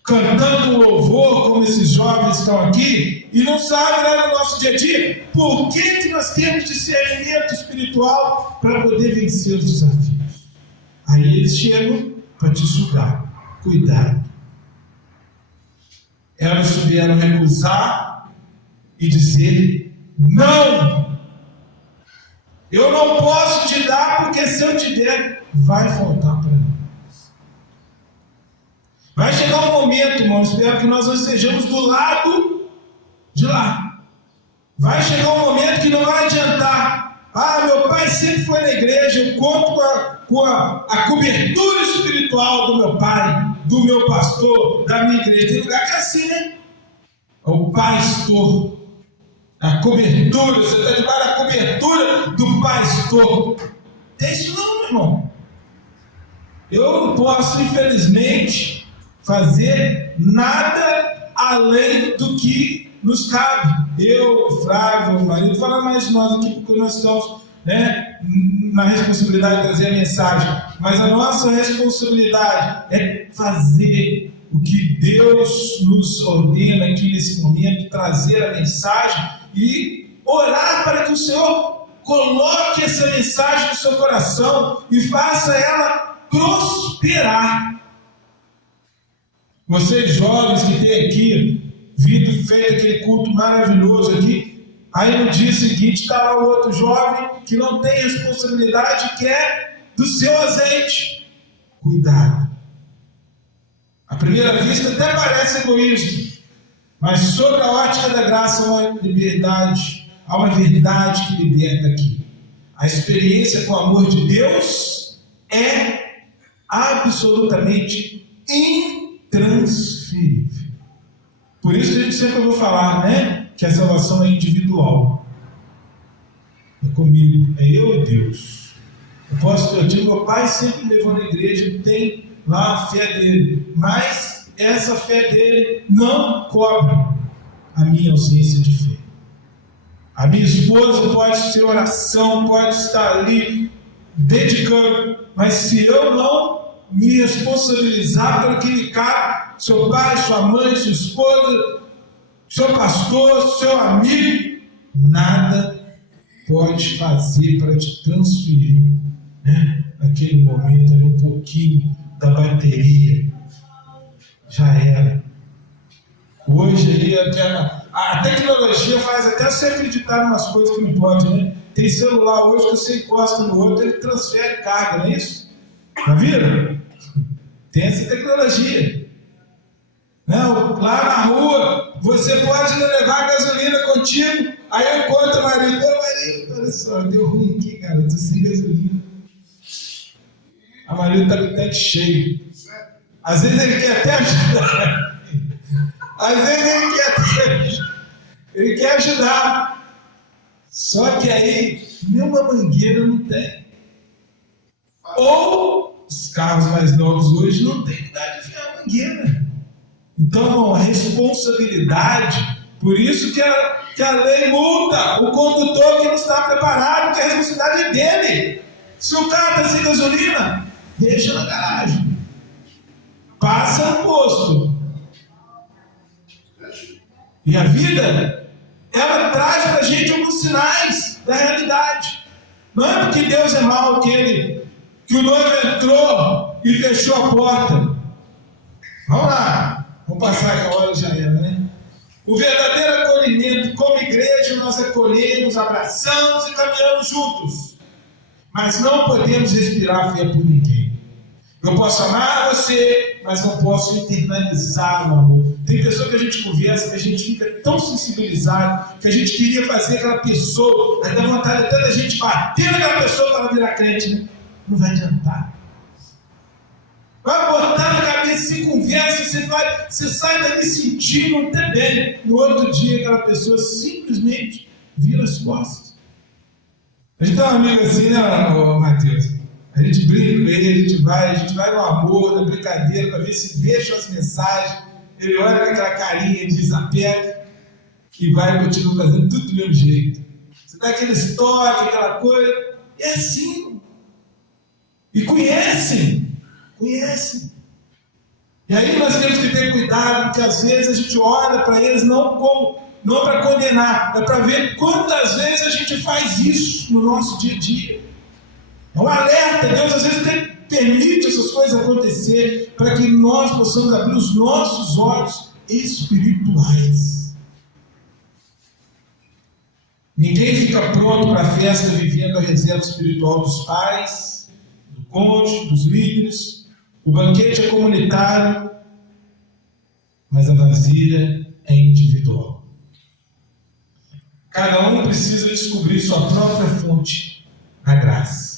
cantando um louvor como esses jovens estão aqui, e não sabem lá no nosso dia a dia por que nós temos discernimento espiritual para poder vencer os desafios. Aí eles chegam para te sugar. Cuidado. Elas souberam recusar e dizer não. Eu não posso te dar, porque se eu te der, vai faltar para mim. Vai chegar um momento, irmão, espero que nós não estejamos do lado de lá. Vai chegar um momento que não vai adiantar. Meu pai sempre foi na igreja, eu conto com a cobertura espiritual do meu pai, do meu pastor, da minha igreja. Tem lugar que é assim, né? O pastor. A cobertura, você está debaixo da cobertura do pastor. Tem isso não, meu irmão. Eu não posso, infelizmente, fazer nada além do que nos cabe. Eu, o Flávio, o marido, falar mais de nós aqui, porque nós estamos, né, na responsabilidade de trazer a mensagem. Mas a nossa responsabilidade é fazer o que Deus nos ordena aqui nesse momento, trazer a mensagem e orar para que o Senhor coloque essa mensagem no seu coração e faça ela prosperar. Vocês jovens que têm aqui feito aquele culto maravilhoso aqui, aí no dia seguinte está lá o outro jovem que não tem responsabilidade e quer do seu azeite. Cuidado. À primeira vista até parece egoísmo, mas sobre a ótica da graça há uma liberdade, há uma verdade que liberta aqui. A experiência com o amor de Deus é absolutamente intransferível. Por isso a gente sempre vai falar, né, que a salvação é individual. É comigo, é eu e Deus. Eu digo, meu pai sempre me levou na igreja, tem lá a fé dele, mas essa fé dele não cobre a minha ausência de fé. A minha esposa pode ter oração, pode estar ali dedicando, mas se eu não me responsabilizar pelo que lhe cabe, seu pai, sua mãe, sua esposa, seu pastor, seu amigo, nada pode fazer para te transferir, né? Naquele momento ali um pouquinho da bateria. Já era. Hoje aí a tecnologia faz até você acreditar em umas coisas que não pode, né? Tem celular hoje que você encosta no outro, ele transfere carga, não é isso? Tá vendo? Tem essa tecnologia. Não, lá na rua, você pode levar gasolina contigo. Aí eu conto ao marido, marido, olha só, deu ruim aqui, cara, tô sem gasolina. A marido tá com o tanque cheio. Às vezes ele quer até ajudar. Às vezes ele quer ajudar. Só que aí, nenhuma mangueira não tem. Ou os carros mais novos hoje não tem que dar de enfiar a mangueira. Então, a responsabilidade, por isso que a lei multa o condutor que não está preparado, que a responsabilidade é dele. Se o carro está sem gasolina, deixa na garagem. Passa no posto. E a vida, ela traz para a gente alguns sinais da realidade. Não é porque Deus é mau que o noivo entrou e fechou a porta. Vamos lá, vamos passar que a hora já era, né? O verdadeiro acolhimento, como igreja, nós acolhemos, abraçamos e caminhamos juntos. Mas não podemos respirar fé por ninguém. Eu posso amar você, mas não posso internalizar o amor. Tem pessoa que a gente conversa, que a gente fica tão sensibilizado, que a gente queria fazer aquela pessoa, aí dá vontade até da gente bater naquela pessoa para ela virar crente, né? Não vai adiantar. Vai botar na cabeça, se conversa, você sai dali sentindo até bem. No outro dia, aquela pessoa simplesmente vira as costas. A gente tem um amigo assim, né, Matheus? A gente brinca com ele, a gente vai no amor, na brincadeira, para ver se deixa as mensagens. Ele olha com aquela carinha de desapego e vai e continua fazendo tudo do mesmo jeito. Você dá aquele estoque, aquela coisa, e é assim. E conhecem. E aí nós temos que ter cuidado, porque às vezes a gente olha para eles não para condenar, mas para ver quantas vezes a gente faz isso no nosso dia a dia. É um alerta. Deus às vezes permite essas coisas acontecer para que nós possamos abrir os nossos olhos espirituais. Ninguém fica pronto para a festa vivendo a reserva espiritual dos pais, do cônjuge, dos líderes. O banquete é comunitário, mas a vasilha é individual. Cada um precisa descobrir sua própria fonte na graça.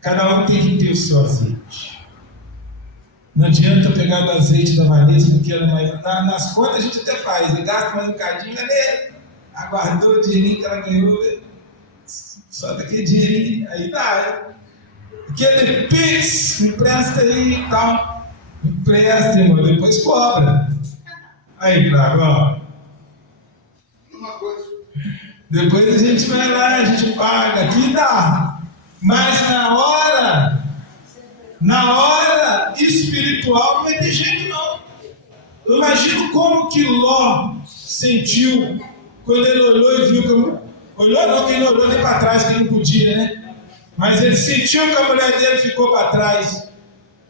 Cada um tem que ter o seu azeite. Não adianta pegar do azeite da Vanessa, porque ela mais. Nas contas a gente até faz, ele gasta mais um bocadinho, Vanessa, aguardou o dinheirinho que ela ganhou, só daquele dinheirinho, aí dá. Aquele Pix, me empresta aí e tal. Me empresta, irmão, depois cobra. Aí, Flávio, ó. Depois a gente vai lá, a gente paga, aqui dá. Mas na hora espiritual não vai ter jeito não. Eu imagino como que Ló sentiu quando ele olhou e viu que... Olhou não, que ele não olhou nem para trás, que ele não podia, né? Mas ele sentiu que a mulher dele ficou para trás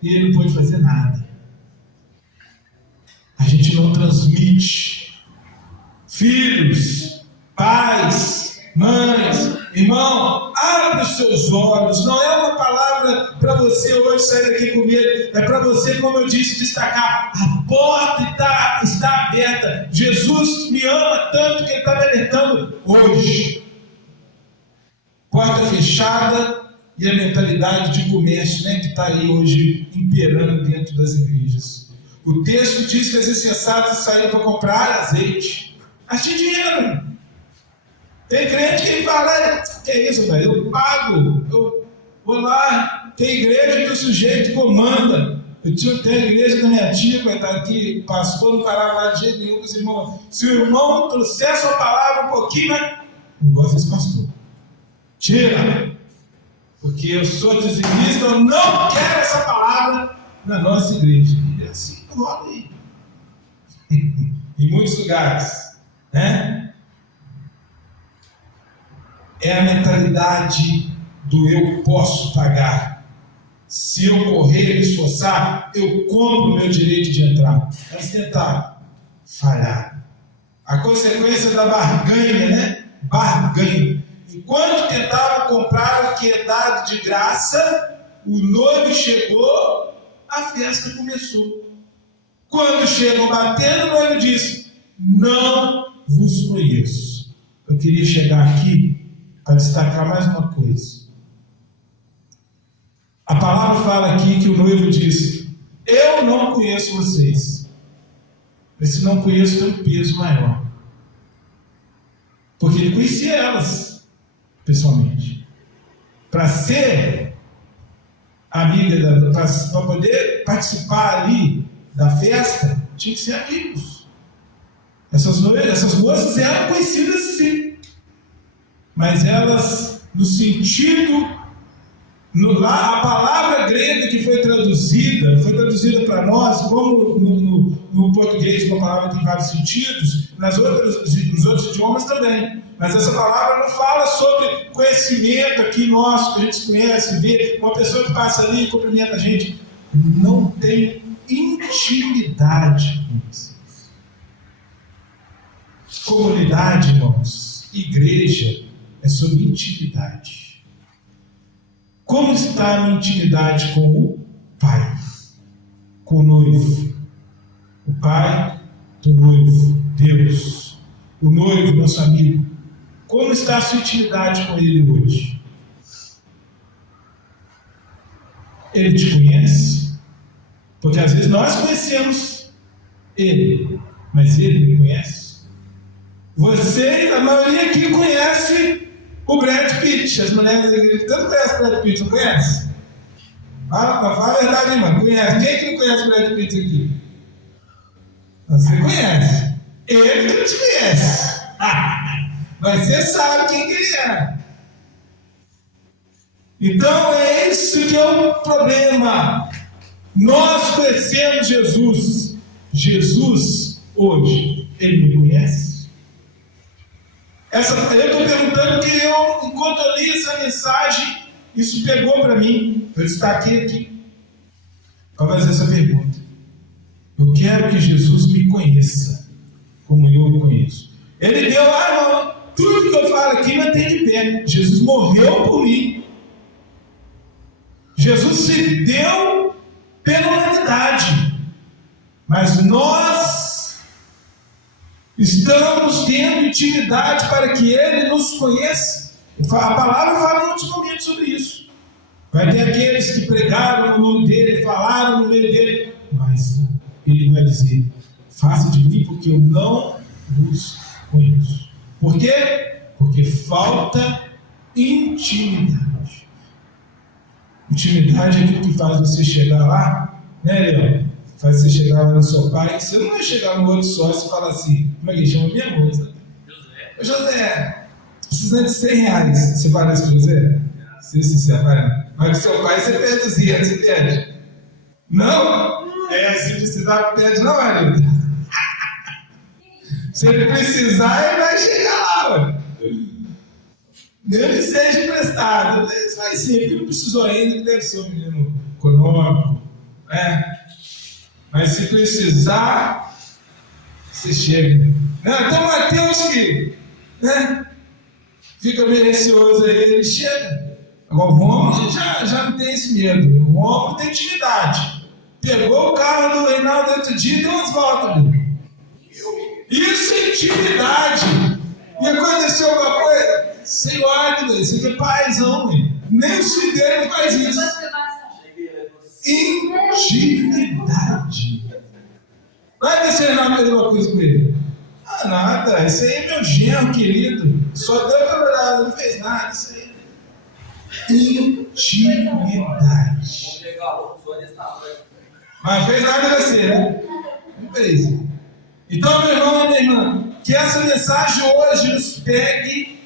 e ele não pôde fazer nada. A gente não transmite. Filhos, pais, mães, irmão, abre os seus olhos, não é uma palavra para você hoje sair daqui com medo, é para você, como eu disse, destacar: a porta está aberta, Jesus me ama tanto que Ele está me alertando hoje. Porta fechada e a mentalidade de comércio, né, que está aí hoje imperando dentro das igrejas. O texto diz que as insensatas saíram para comprar azeite, mas tinha dinheiro. Tem crente que fala: que é isso, velho? Eu pago, eu vou lá. Tem igreja que o sujeito comanda. Tenho a igreja da minha tia, coitado, que pastor não parava lá de jeito nenhum com os irmãos. Se o irmão trouxesse uma palavra um pouquinho, mas não gosto desse pastor. Tira! Porque eu sou dizimista, eu não quero essa palavra na nossa igreja. E assim rola aí. Em muitos lugares, né? É a mentalidade do eu posso pagar. Se eu correr e me esforçar, eu compro o meu direito de entrar. Mas tentaram, falharam. A consequência da barganha, né? Barganha. Enquanto tentavam comprar o que é dado de graça, o noivo chegou, a festa começou. Quando chegam batendo, o noivo disse: não vos conheço. Eu queria chegar aqui para destacar mais uma coisa. A palavra fala aqui que o noivo disse: eu não conheço vocês. Mas se não conheço, tem um peso maior. Porque ele conhecia elas pessoalmente. Para ser amiga, para poder participar ali da festa, tinha que ser amigos. Essas moças eram conhecidas sim. Mas elas, no sentido, lá a palavra grega que foi traduzida para nós, como no português, uma palavra que tem vários sentidos, nos outros idiomas também. Mas essa palavra não fala sobre conhecimento aqui nosso, que a gente se conhece, vê, uma pessoa que passa ali e cumprimenta a gente. Não tem intimidade com vocês. Comunidade, irmãos, igreja, é sobre intimidade. Como está a minha intimidade com o Pai, com o noivo? O Pai do noivo, Deus, o noivo, nosso amigo. Como está a sua intimidade com Ele hoje? Ele te conhece? Porque às vezes nós conhecemos Ele, mas Ele me conhece? Você, a maioria aqui conhece o Brad Pitt. As mulheres da igreja tanto conhecem o Brad Pitt, não conhece? Fala a verdade, irmão. Conhece? Quem é que não conhece o Brad Pitt aqui? Você conhece. Ele não te conhece. Mas você sabe quem que ele é. Então é isso que é o problema. Nós conhecemos Jesus. Jesus, hoje, Ele me conhece? Eu estou perguntando porque enquanto eu li essa mensagem, isso pegou para mim. Eu destaquei aqui para fazer essa pergunta. Eu quero que Jesus me conheça como eu o conheço. Ele deu, irmão, tudo que eu falo aqui mantém de pé. Jesus morreu por mim. Jesus se deu pela humanidade. Mas nós estamos tendo intimidade para que Ele nos conheça. A palavra fala em outros momentos sobre isso. Vai ter aqueles que pregaram no nome dEle, falaram no meio dEle, mas Ele vai dizer: faça de mim porque eu não vos conheço. Por quê? Porque falta intimidade. Intimidade é aquilo que faz você chegar lá, né, Leão? Faz você chegar lá no seu pai. Você não vai chegar no outro sócio e falar assim: como é que chama minha moça? José, precisando de 100 reais. Você parece com José? Ser sincero, vai. Mas com seu pai você perde 200, você perde? Não? Se precisar, perde não, marido. Se ele precisar, ele vai chegar lá, mano. Ele seja emprestado. Isso vai ser, porque não precisou ainda, que deve ser um menino econômico, né? Mas se precisar, você chega. Não, então Mateus que, né, fica meio receoso aí, ele chega. Agora o Rômulo já não tem esse medo. O Rômulo tem intimidade. Pegou o carro do Reinaldo outro dia e deu umas voltas. Isso é intimidade. E aconteceu alguma coisa? Sei lá, isso aqui é paizão, nem o filho dele faz isso. Intimidade. Vai ver se ele não fez uma coisa com ele. Ah, nada, isso aí é meu genro, querido. Só deu pra olhar, não fez nada, isso aí. Intimidade. Mas fez nada a você, né? Não fez. Então, meu irmão e minha irmã, que essa mensagem hoje nos pegue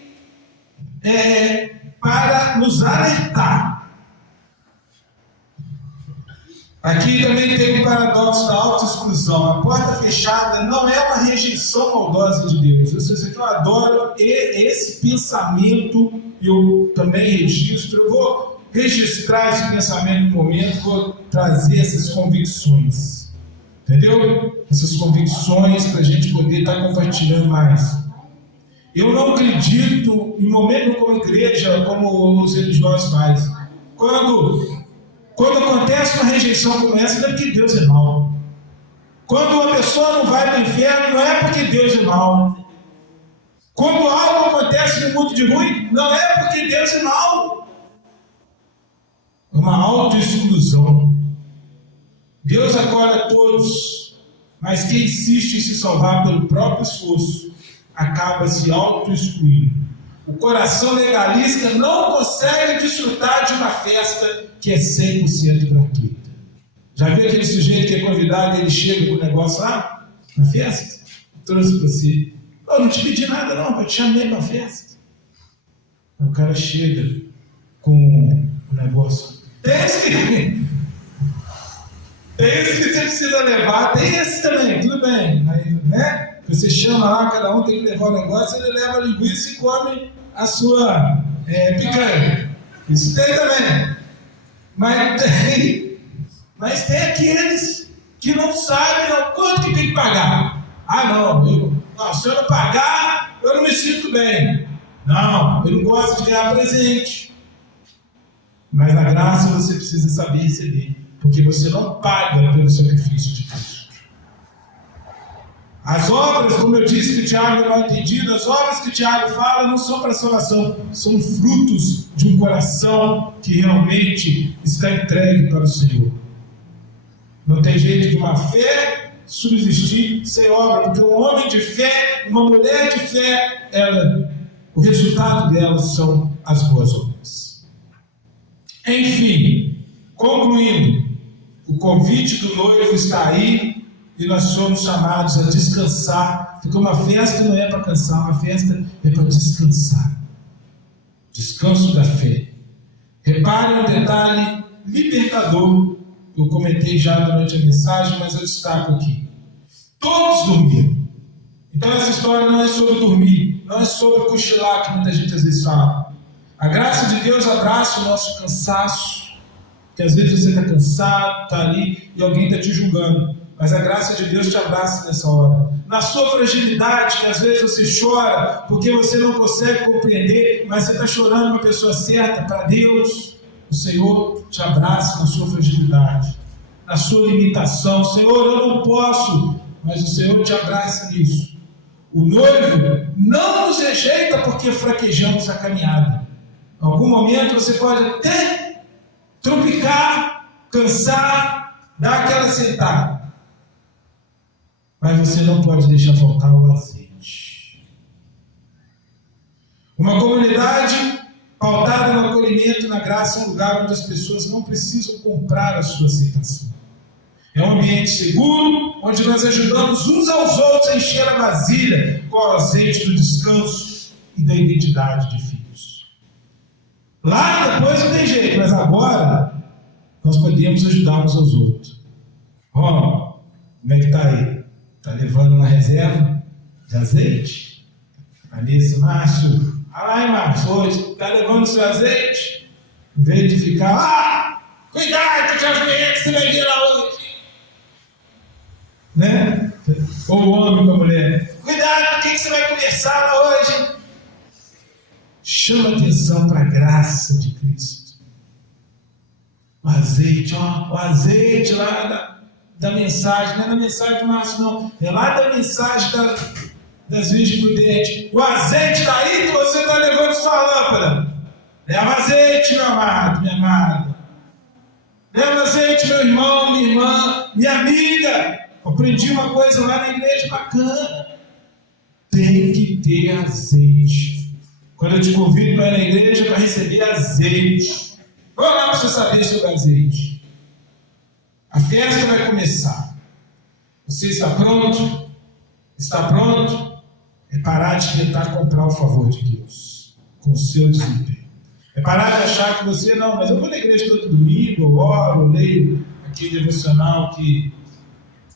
para nos alertar. Aqui também tem o paradoxo da autoexclusão. A porta fechada não é uma rejeição maldosa de Deus. Eu adoro esse pensamento, eu também registro. Eu vou registrar esse pensamento no momento, vou trazer essas convicções. Entendeu? Essas convicções para a gente poder estar compartilhando mais. Eu não acredito em momento como igreja, como os religiosos fazem. Quando acontece uma rejeição como essa, não é porque Deus é mau. Quando uma pessoa não vai para o inferno, não é porque Deus é mau. Quando algo acontece no mundo de ruim, não é porque Deus é mau. É uma autoexclusão. Deus acolhe a todos, mas quem insiste em se salvar pelo próprio esforço, acaba se auto-excluindo. O coração legalista não consegue desfrutar de uma festa que é 100% gratuita. Já viu aquele sujeito que é convidado e ele chega com o negócio lá na festa? Trouxe para você. Eu não te pedi nada não, eu te chamei para a festa. O cara chega com o negócio. Tem esse que você precisa levar, tem esse também, tudo bem, mas, né? Você chama lá, cada um tem que levar o negócio, ele leva a linguiça e come a sua picanha. Isso tem também. Mas tem aqueles que não sabem quanto que tem que pagar. Ah, não, se eu não pagar, eu não me sinto bem. Não, eu não gosto de ganhar presente. Mas na graça você precisa saber receber, porque você não paga pelo sacrifício de Cristo. As obras, como eu disse que o Tiago não é entendido, as obras que o Tiago fala não são para salvação, são frutos de um coração que realmente está entregue para o Senhor. Não tem jeito de uma fé subsistir sem obra, porque um homem de fé, uma mulher de fé, o resultado delas são as boas obras. Enfim, concluindo, o convite do noivo está aí, e nós somos chamados a descansar, porque uma festa não é para cansar, uma festa é para descansar. Descanso da fé. Repare um detalhe libertador, eu comentei já durante a mensagem, mas eu destaco aqui. Todos dormiram. Então essa história não é sobre dormir, não é sobre cochilar, que muita gente às vezes fala. A graça de Deus abraça o nosso cansaço, que às vezes você está cansado, está ali e alguém está te julgando. Mas a graça de Deus te abraça nessa hora. Na sua fragilidade, que às vezes você chora porque você não consegue compreender, mas você está chorando para a pessoa certa, para Deus. O Senhor te abraça na sua fragilidade, na sua limitação. Senhor, eu não posso, mas o Senhor te abraça nisso. O noivo não nos rejeita porque fraquejamos a caminhada. Em algum momento você pode até tropicar, cansar, dar aquela sentada. Mas você não pode deixar faltar o azeite. Uma comunidade pautada no acolhimento, na graça, é um lugar onde as pessoas não precisam comprar a sua aceitação. É um ambiente seguro, onde nós ajudamos uns aos outros a encher a vasilha com o azeite do descanso e da identidade de filhos. Lá depois não tem jeito, mas agora nós podemos ajudar uns aos outros. Como é que está aí? Está levando uma reserva de azeite? Alice, Márcio, olha lá, hein, Márcio, hoje está levando seu azeite? Em vez de ficar, cuidado com as mulheres que você vai ver lá hoje. Né? Ou o homem com a mulher, cuidado com o que você vai conversar lá hoje. chama atenção para a graça de Cristo. O azeite, o azeite lá da mensagem, não é da mensagem do Márcio, não, é lá da mensagem das Virgens Prudentes. O azeite está aí que você está levando sua lâmpada. Leva azeite, meu amado, minha amada. Leva azeite, meu irmão, minha irmã, minha amiga. Aprendi uma coisa lá na igreja bacana. Tem que ter azeite. Quando eu te convido para ir na igreja, para receber azeite. Vamos lá para você saber sobre azeite. A festa vai começar. Você está pronto? Está pronto? É parar de tentar comprar o favor de Deus com o seu desempenho. É parar de achar que você, não, mas eu vou na igreja todo domingo, eu oro, eu leio aquele devocional que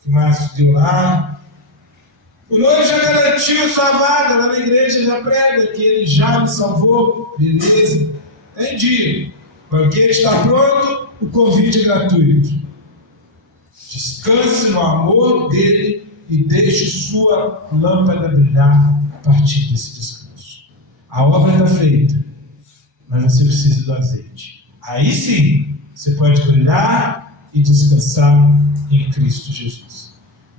o Márcio deu lá. O noivo já garantiu sua vaga lá na igreja, já prega que ele já me salvou. Beleza. Entendi. O banquete está pronto, o convite é gratuito. Descanse no amor dele e deixe sua lâmpada brilhar a partir desse descanso. A obra está feita, mas você precisa do azeite. Aí sim, você pode brilhar e descansar em Cristo Jesus.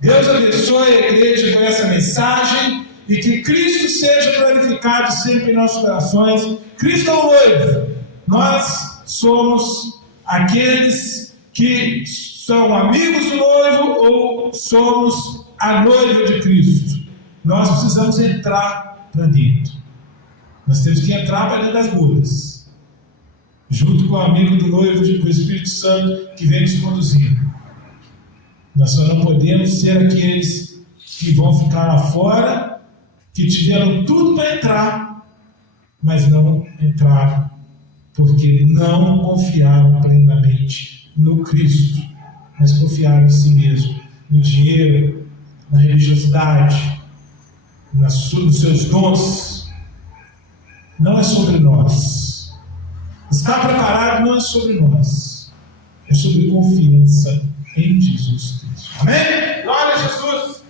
Deus abençoe a igreja com essa mensagem e que Cristo seja glorificado sempre em nossos corações. Cristo é o noivo. Nós somos aqueles que são amigos do noivo ou somos a noiva de Cristo. Nós precisamos entrar para dentro. Nós temos que entrar para dentro das bodas, junto com o amigo do noivo, com o Espírito Santo que vem nos conduzindo. Nós só não podemos ser aqueles que vão ficar lá fora, que tiveram tudo para entrar, mas não entraram, porque não confiaram plenamente no Cristo, mas confiaram em si mesmo, no dinheiro, na religiosidade, nos seus dons. Não é sobre nós. Estar preparado não é sobre nós, é sobre confiança em Jesus Cristo. Amém? Glória a Jesus!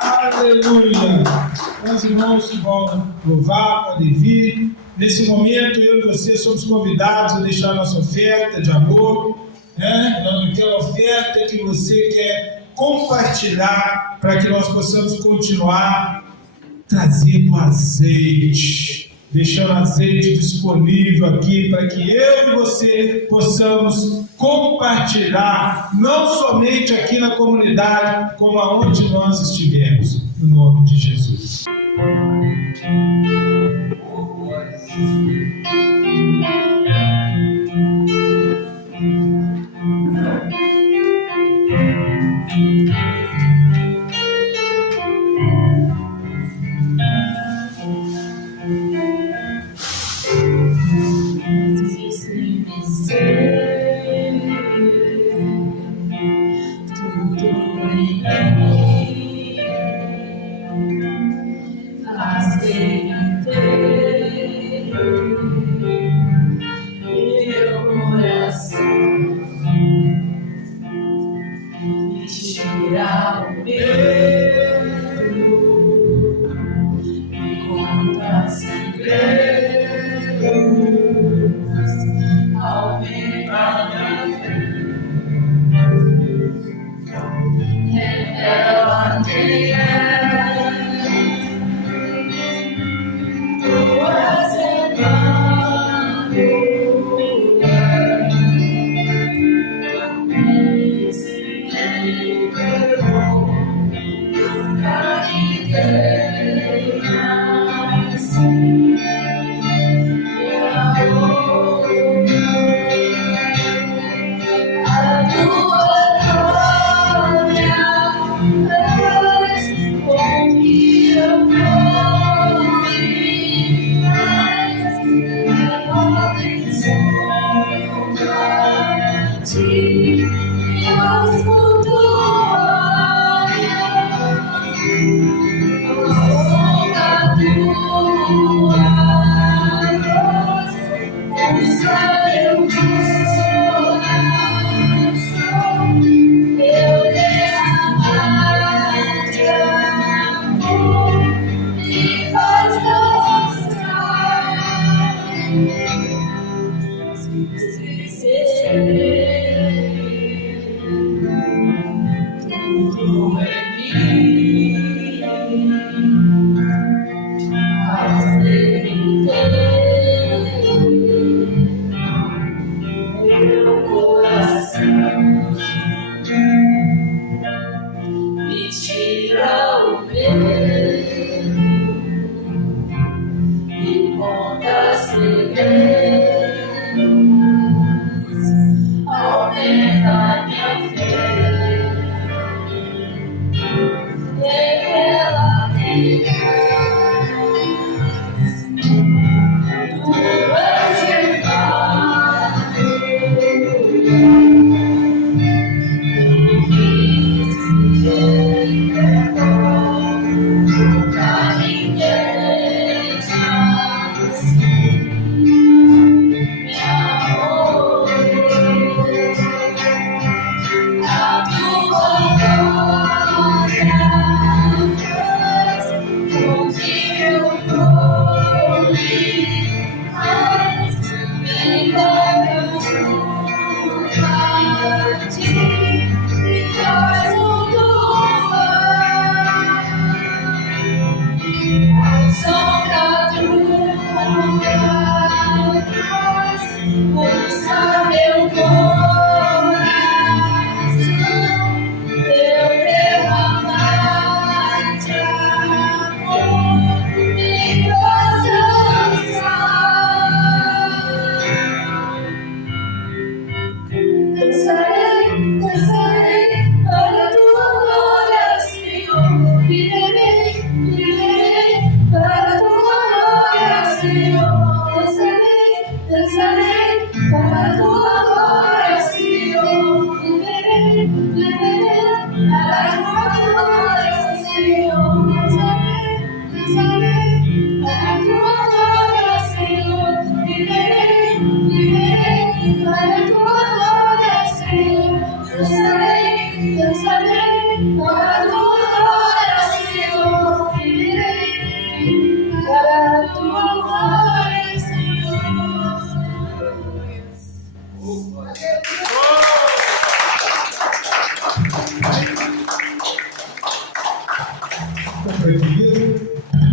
Aleluia! Meus irmãos que vão louvar, podem vir. Nesse momento, eu e você somos convidados a deixar nossa oferta de amor, aquela oferta que você quer compartilhar para que nós possamos continuar trazendo azeite, deixando azeite disponível aqui para que eu e você possamos compartilhar, não somente aqui na comunidade, como aonde nós estivermos, no nome de Jesus.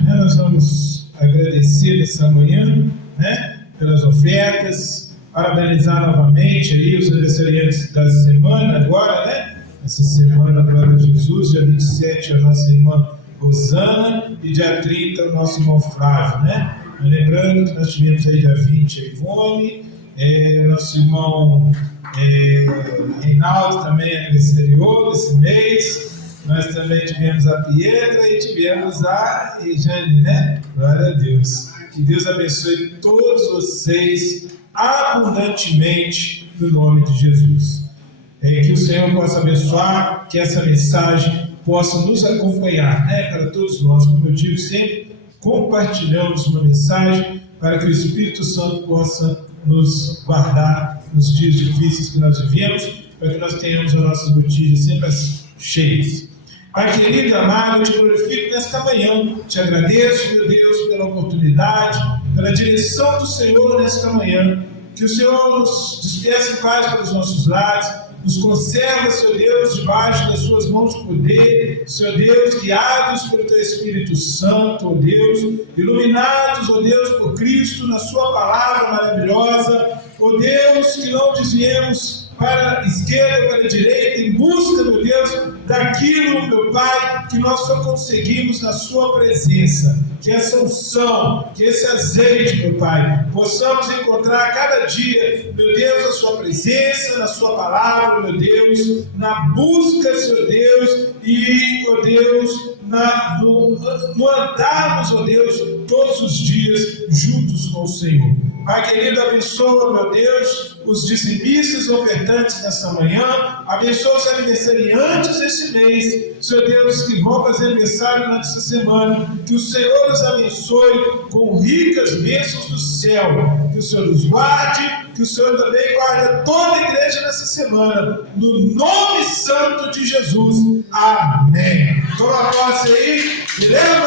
Nós vamos agradecer essa manhã, né, pelas ofertas, parabenizar novamente aí os aniversariantes da semana agora, né? Essa semana, glória a Jesus, dia 27 a nossa irmã Rosana e dia 30 o nosso irmão Flávio, né? Mas lembrando que nós tivemos aí dia 20 a Ivone, nosso irmão Reinaldo também aniversariou esse mês. Nós também tivemos a Pietra e tivemos a Jane, né? Glória a Deus. Que Deus abençoe todos vocês abundantemente no nome de Jesus. Que o Senhor possa abençoar, que essa mensagem possa nos acompanhar, né? Para todos nós, como eu digo sempre, compartilhamos uma mensagem para que o Espírito Santo possa nos guardar nos dias difíceis que nós vivemos, para que nós tenhamos as nossas botijas sempre cheias. Pai querido e amado, eu te glorifico nesta manhã, te agradeço, meu Deus, pela oportunidade, pela direção do Senhor nesta manhã, que o Senhor nos despeça em paz para os nossos lares, nos conserva, Senhor Deus, debaixo das suas mãos de poder, Senhor Deus, guiados pelo teu Espírito Santo, ó Deus, iluminados, ó Deus, por Cristo, na sua palavra maravilhosa, ó Deus, que não desviemos para a esquerda, para a direita, em busca, meu Deus, daquilo, meu Pai, que nós só conseguimos na sua presença. Que essa unção, que esse azeite, meu Pai, possamos encontrar a cada dia, meu Deus, a sua presença, na sua palavra, meu Deus, na busca, Senhor Deus, e, ó Deus, no andarmos, ó Deus, todos os dias juntos com o Senhor. Pai querido, abençoa, meu Deus, os dizimistas ofertantes nessa manhã, abençoa os aniversariantes desse mês, Senhor Deus, que vão fazer aniversário nessa semana, que o Senhor nos abençoe com ricas bênçãos do céu, que o Senhor nos guarde, que o Senhor também guarde toda a igreja nessa semana, no nome santo de Jesus, amém. Toma posse aí, e leva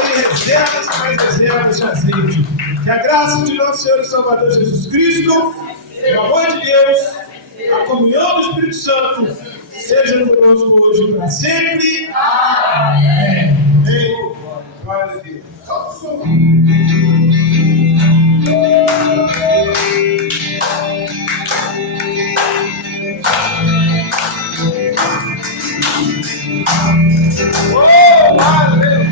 aí reservas, mais reservas de azeite. Que a graça de nosso Senhor e Salvador Jesus Cristo, o amor de Deus, a comunhão do Espírito Santo, seja conosco hoje e para sempre. Amém. Amém. Glória a Deus. Oh, aleluia.